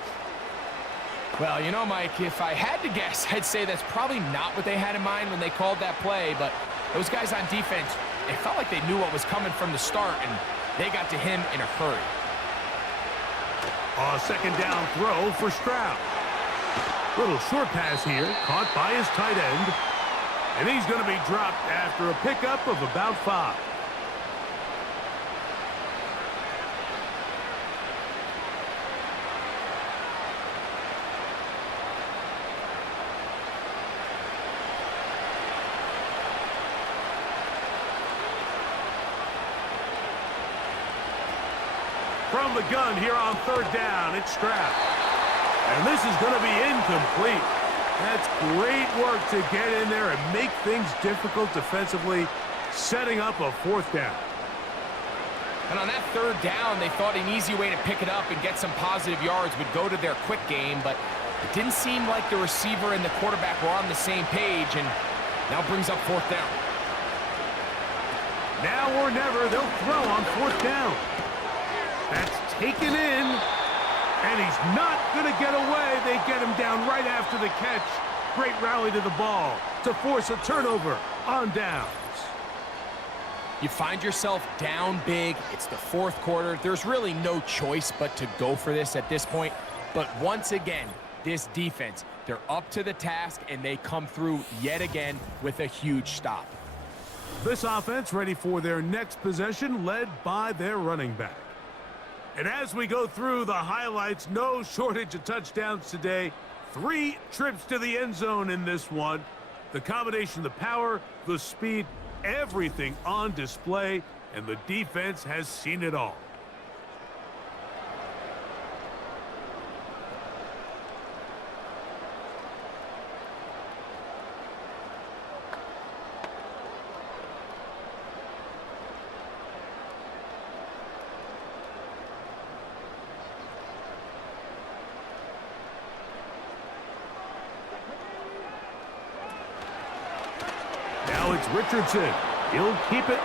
Well, you know, Mike, if I had to guess, I'd say that's probably not what they had in mind when they called that play, but those guys on defense, it felt like they knew what was coming from the start, and they got to him in a hurry. A second down throw for Stroud. Little short pass here, caught by his tight end. And he's going to be dropped after a pickup of about 5. From the gun here on third down, it's Stroud. And this is going to be incomplete. That's great work to get in there and make things difficult defensively, setting up a 4th down. And on that 3rd down, they thought an easy way to pick it up and get some positive yards would go to their quick game, but it didn't seem like the receiver and the quarterback were on the same page, and now brings up 4th down. Now or never, they'll throw on 4th down. That's taken in, and he's not going to get away. They get him down right after the catch. Great rally to the ball to force a turnover on downs. You find yourself down big. It's the 4th quarter. There's really no choice but to go for this at this point. But once again, this defense, they're up to the task, and they come through yet again with a huge stop. This offense ready for their next possession, led by their running back. And as we go through the highlights, no shortage of touchdowns today. 3 trips to the end zone in this one. The combination, the power, the speed, everything on display. and the defense has seen it all. Now it's Richardson. He'll keep it.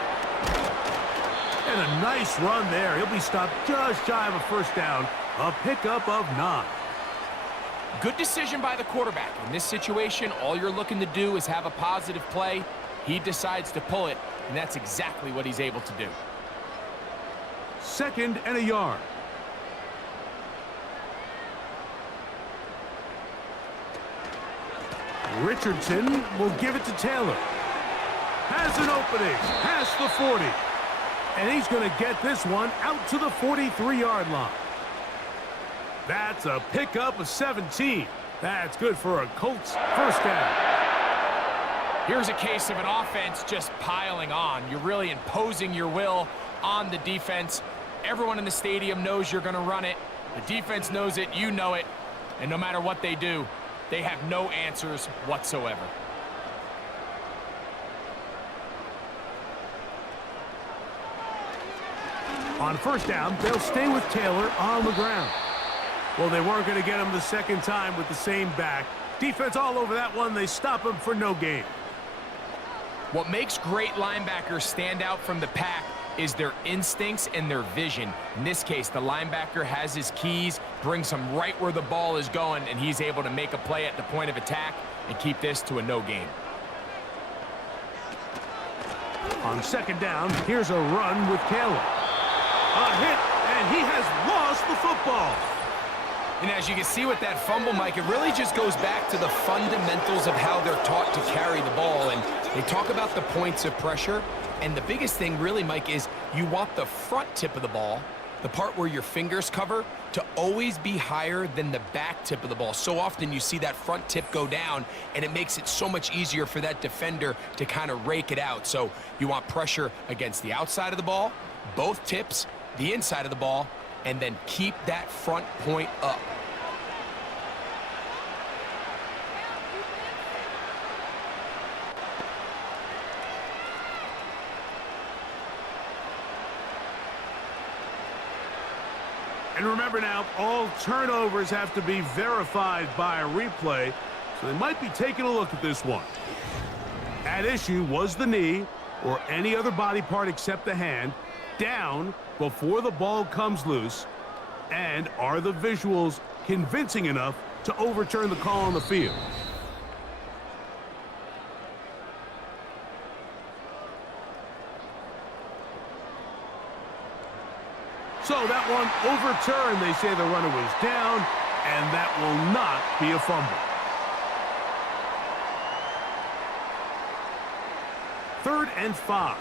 And a nice run there. He'll be stopped just shy of a first down. A pickup of 9. Good decision by the quarterback. In this situation, all you're looking to do is have a positive play. He decides to pull it, and that's exactly what he's able to do. 2nd and a yard. Richardson will give it to Taylor. Has an opening, past the 40. And he's going to get this one out to the 43-yard line. That's a pickup of 17. That's good for a Colts first down. Here's a case of an offense just piling on. You're really imposing your will on the defense. Everyone in the stadium knows you're going to run it. The defense knows it, you know it. And no matter what they do, they have no answers whatsoever. On first down, they'll stay with Taylor on the ground. Well, they weren't going to get him the second time with the same back. Defense all over that one. They stop him for no gain. What makes great linebackers stand out from the pack is their instincts and their vision. In this case, the linebacker has his keys, brings him right where the ball is going, and he's able to make a play at the point of attack and keep this to a no gain. On second down, here's a run with Taylor. A hit, and he has lost the football. And as you can see with that fumble, Mike, it really just goes back to the fundamentals of how they're taught to carry the ball. And they talk about the points of pressure. And the biggest thing really, Mike, is you want the front tip of the ball, the part where your fingers cover, to always be higher than the back tip of the ball. So often you see that front tip go down, and it makes it so much easier for that defender to kind of rake it out. So you want pressure against the outside of the ball, both tips, the inside of the ball, and then keep that front point up. And remember now, all turnovers have to be verified by a replay, so they might be taking a look at this one. At issue was the knee, or any other body part except the hand, down before the ball comes loose, and are the visuals convincing enough to overturn the call on the field? So that one overturned. They say the runner was down, and that will not be a fumble. 3rd and 5.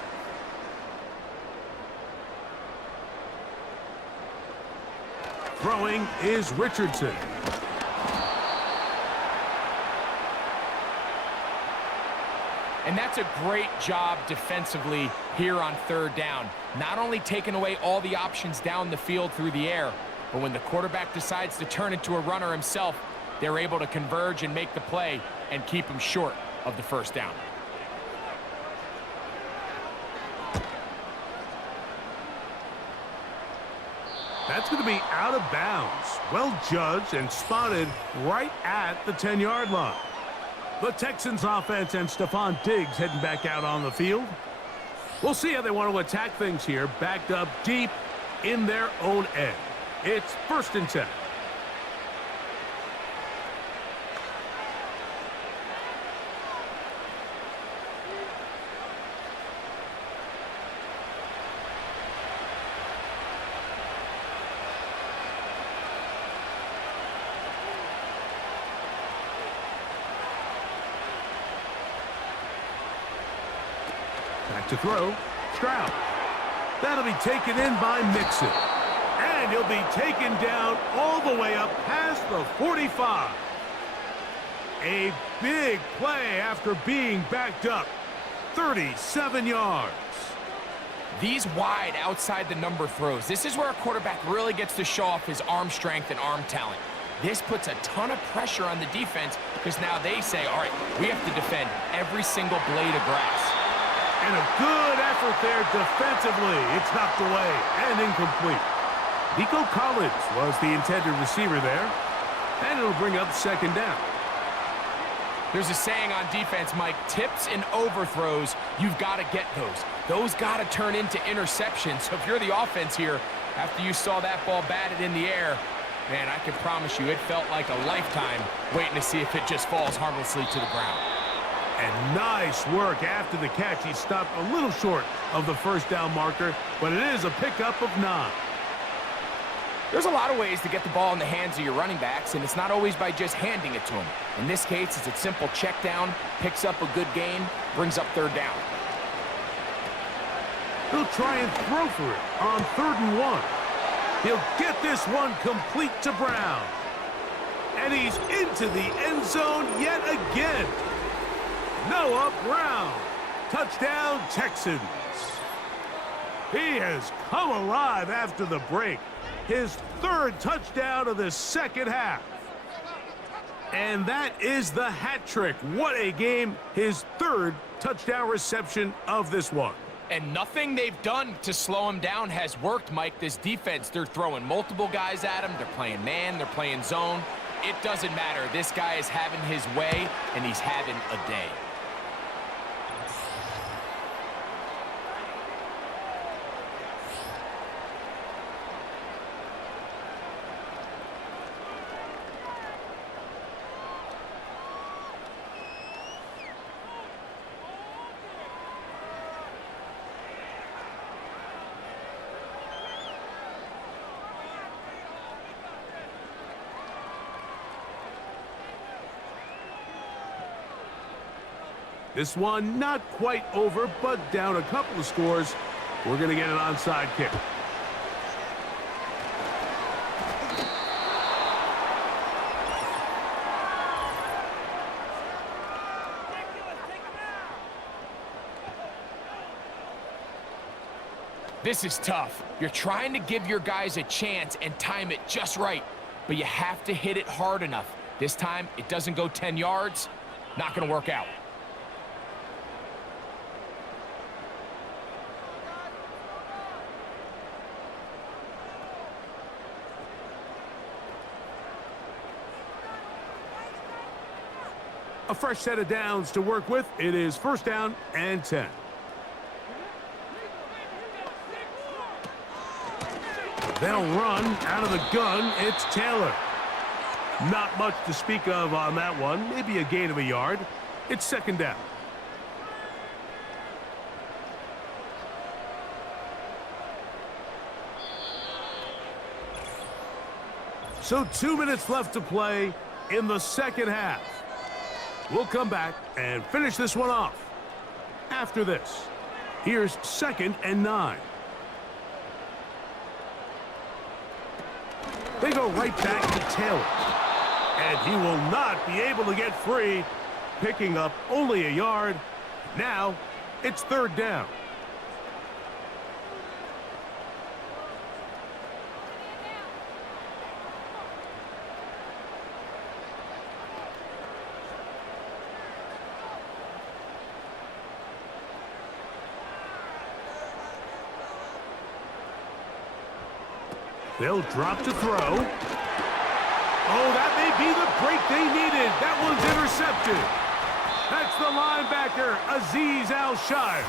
Throwing is Richardson. And that's a great job defensively here on 3rd down. Not only taking away all the options down the field through the air, but when the quarterback decides to turn into a runner himself, they're able to converge and make the play and keep him short of the first down. That's going to be out of bounds. Well judged and spotted right at the 10-yard line. The Texans offense and Stephon Diggs heading back out on the field. We'll see how they want to attack things here, backed up deep in their own end. It's 1st and 10. Back to throw, Stroud. That'll be taken in by Mixon. And he'll be taken down all the way up past the 45. A big play after being backed up. 37 yards. These wide outside the number throws, this is where a quarterback really gets to show off his arm strength and arm talent. This puts a ton of pressure on the defense because now they say, all right, we have to defend every single blade of grass. And a good effort there defensively. It's knocked away and incomplete. Nico Collins was the intended receiver there, and it'll bring up second down. There's a saying on defense, Mike, tips and overthrows, you've got to get those. Those got to turn into interceptions. So if you're the offense here, after you saw that ball batted in the air, man, I can promise you it felt like a lifetime waiting to see if it just falls harmlessly to the ground. And nice work after the catch. He stopped a little short of the first down marker, but it is a pickup of 9. There's a lot of ways to get the ball in the hands of your running backs, and it's not always by just handing it to them. In this case, it's a simple check down, picks up a good gain, brings up third down. He'll try and throw for it on 3rd and 1. He'll get this one complete to Brown. And he's into the end zone yet again. Noah Brown. Touchdown, Texans. He has come alive after the break. His 3rd touchdown of the second half. And that is the hat trick. What a game. His 3rd touchdown reception of this one. And nothing they've done to slow him down has worked, Mike. This defense, they're throwing multiple guys at him. They're playing man, they're playing zone. It doesn't matter. This guy is having his way, and he's having a day. This one not quite over, but down a couple of scores. We're going to get an onside kick. This is tough. You're trying to give your guys a chance and time it just right, but you have to hit it hard enough. This time, it doesn't go 10 yards. Not going to work out. A fresh set of downs to work with. It is 1st down and 10. They'll run out of the gun. It's Taylor. Not much to speak of on that one. Maybe a gain of a yard. It's 2nd down. So 2 minutes left to play in the second half. We'll come back and finish this one off after this. Here's 2nd and 9. They go right back to Taylor. And he will not be able to get free, picking up only a yard. Now it's 3rd down. They'll drop to throw. Oh, that may be the break they needed. That one's intercepted. That's the linebacker, Azeez Al-Shire.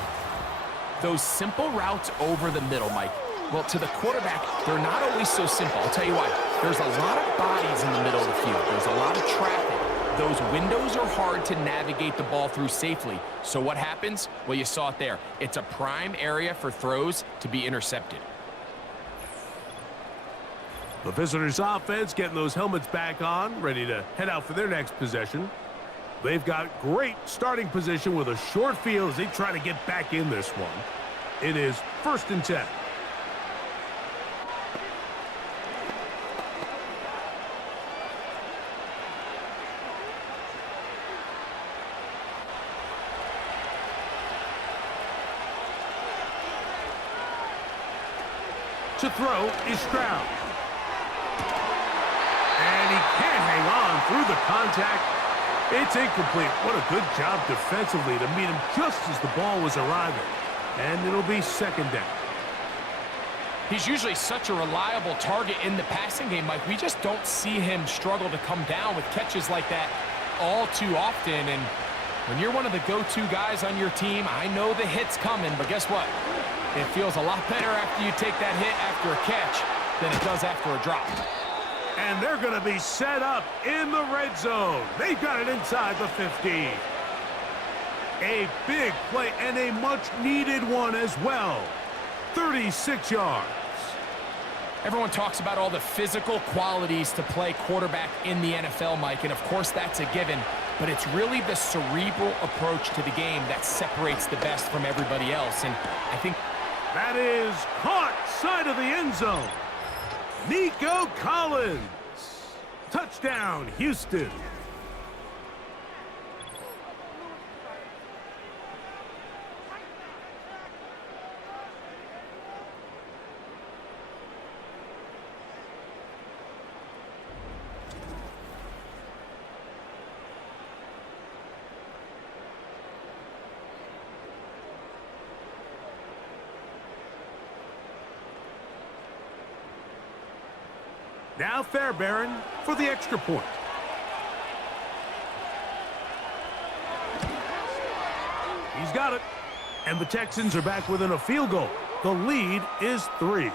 Those simple routes over the middle, Mike. Well, to the quarterback, they're not always so simple. I'll tell you why. There's a lot of bodies in the middle of the field. There's a lot of traffic. Those windows are hard to navigate the ball through safely. So what happens? Well, you saw it there. It's a prime area for throws to be intercepted. The visitors' offense getting those helmets back on, ready to head out for their next possession. They've got great starting position with a short field as they try to get back in this one. It is 1st and 10. To throw is Stroud. And he can't hang on through the contact. It's incomplete. What a good job defensively to meet him just as the ball was arriving. And it'll be second down. He's usually such a reliable target in the passing game, Mike. We just don't see him struggle to come down with catches like that all too often. And when you're one of the go-to guys on your team, I know the hit's coming, but guess what? It feels a lot better after you take that hit after a catch than it does after a drop. And they're going to be set up in the red zone. They've got it inside the 15. A big play and a much-needed one as well. 36 yards. Everyone talks about all the physical qualities to play quarterback in the NFL, Mike, and of course that's a given, but it's really the cerebral approach to the game that separates the best from everybody else, and I think that is caught side of the end zone. Nico Collins. Touchdown, Houston. Now Fairbairn for the extra point. He's got it. And the Texans are back within a field goal. The lead is 3.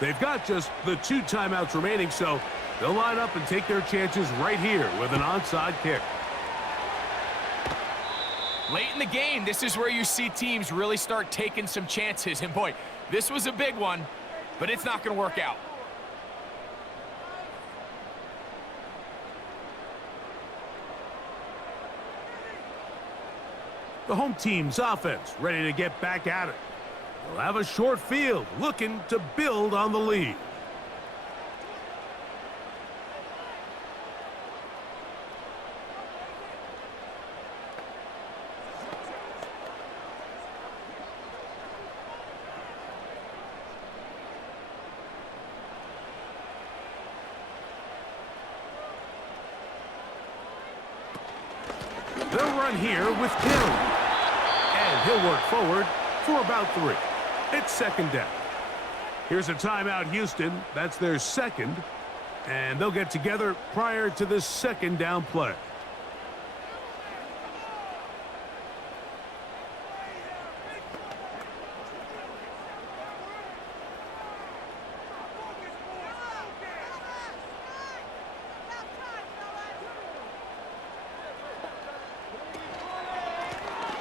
They've got just the 2 timeouts remaining, so they'll line up and take their chances right here with an onside kick. late in the game, this is where you see teams really start taking some chances. And boy, this was a big one, but it's not going to work out. The home team's offense ready to get back at it. They'll have a short field, looking to build on the lead. They'll run here with Kelly. And he'll work forward for about 3. It's second down. Here's a timeout, Houston. That's their second. And they'll get together prior to the second down play.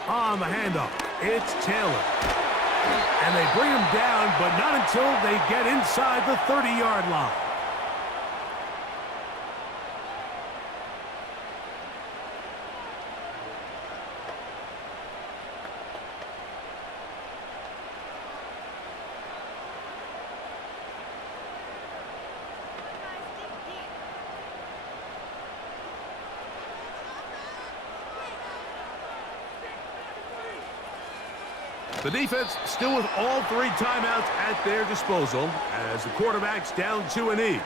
On the handoff, it's Taylor. And they bring him down, but not until they get inside the 30-yard line. The defense still with all 3 timeouts at their disposal as the quarterback's down to a knee.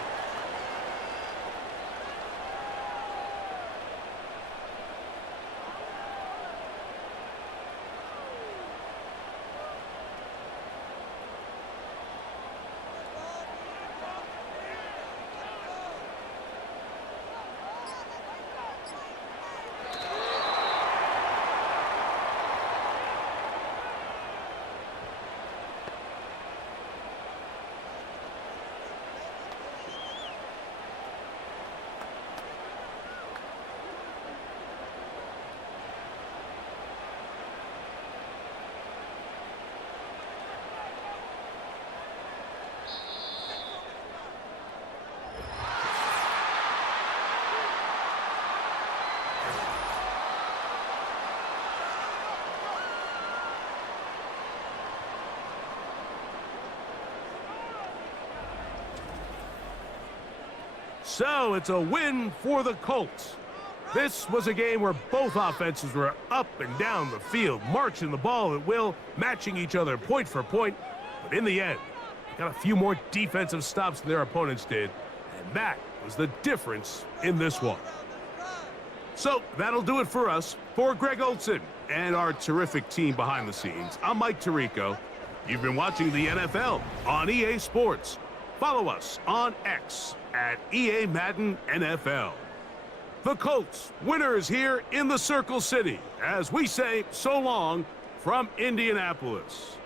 So it's a win for the Colts. This was a game where both offenses were up and down the field, marching the ball at will, matching each other point for point. But in the end, they got a few more defensive stops than their opponents did, and that was the difference in this one. So that'll do it for us. For Greg Olson and our terrific team behind the scenes, I'm Mike Tirico. You've been watching the NFL on EA Sports. Follow us on X at EA Madden NFL. The Colts, winners here in the Circle City, as we say so long from Indianapolis.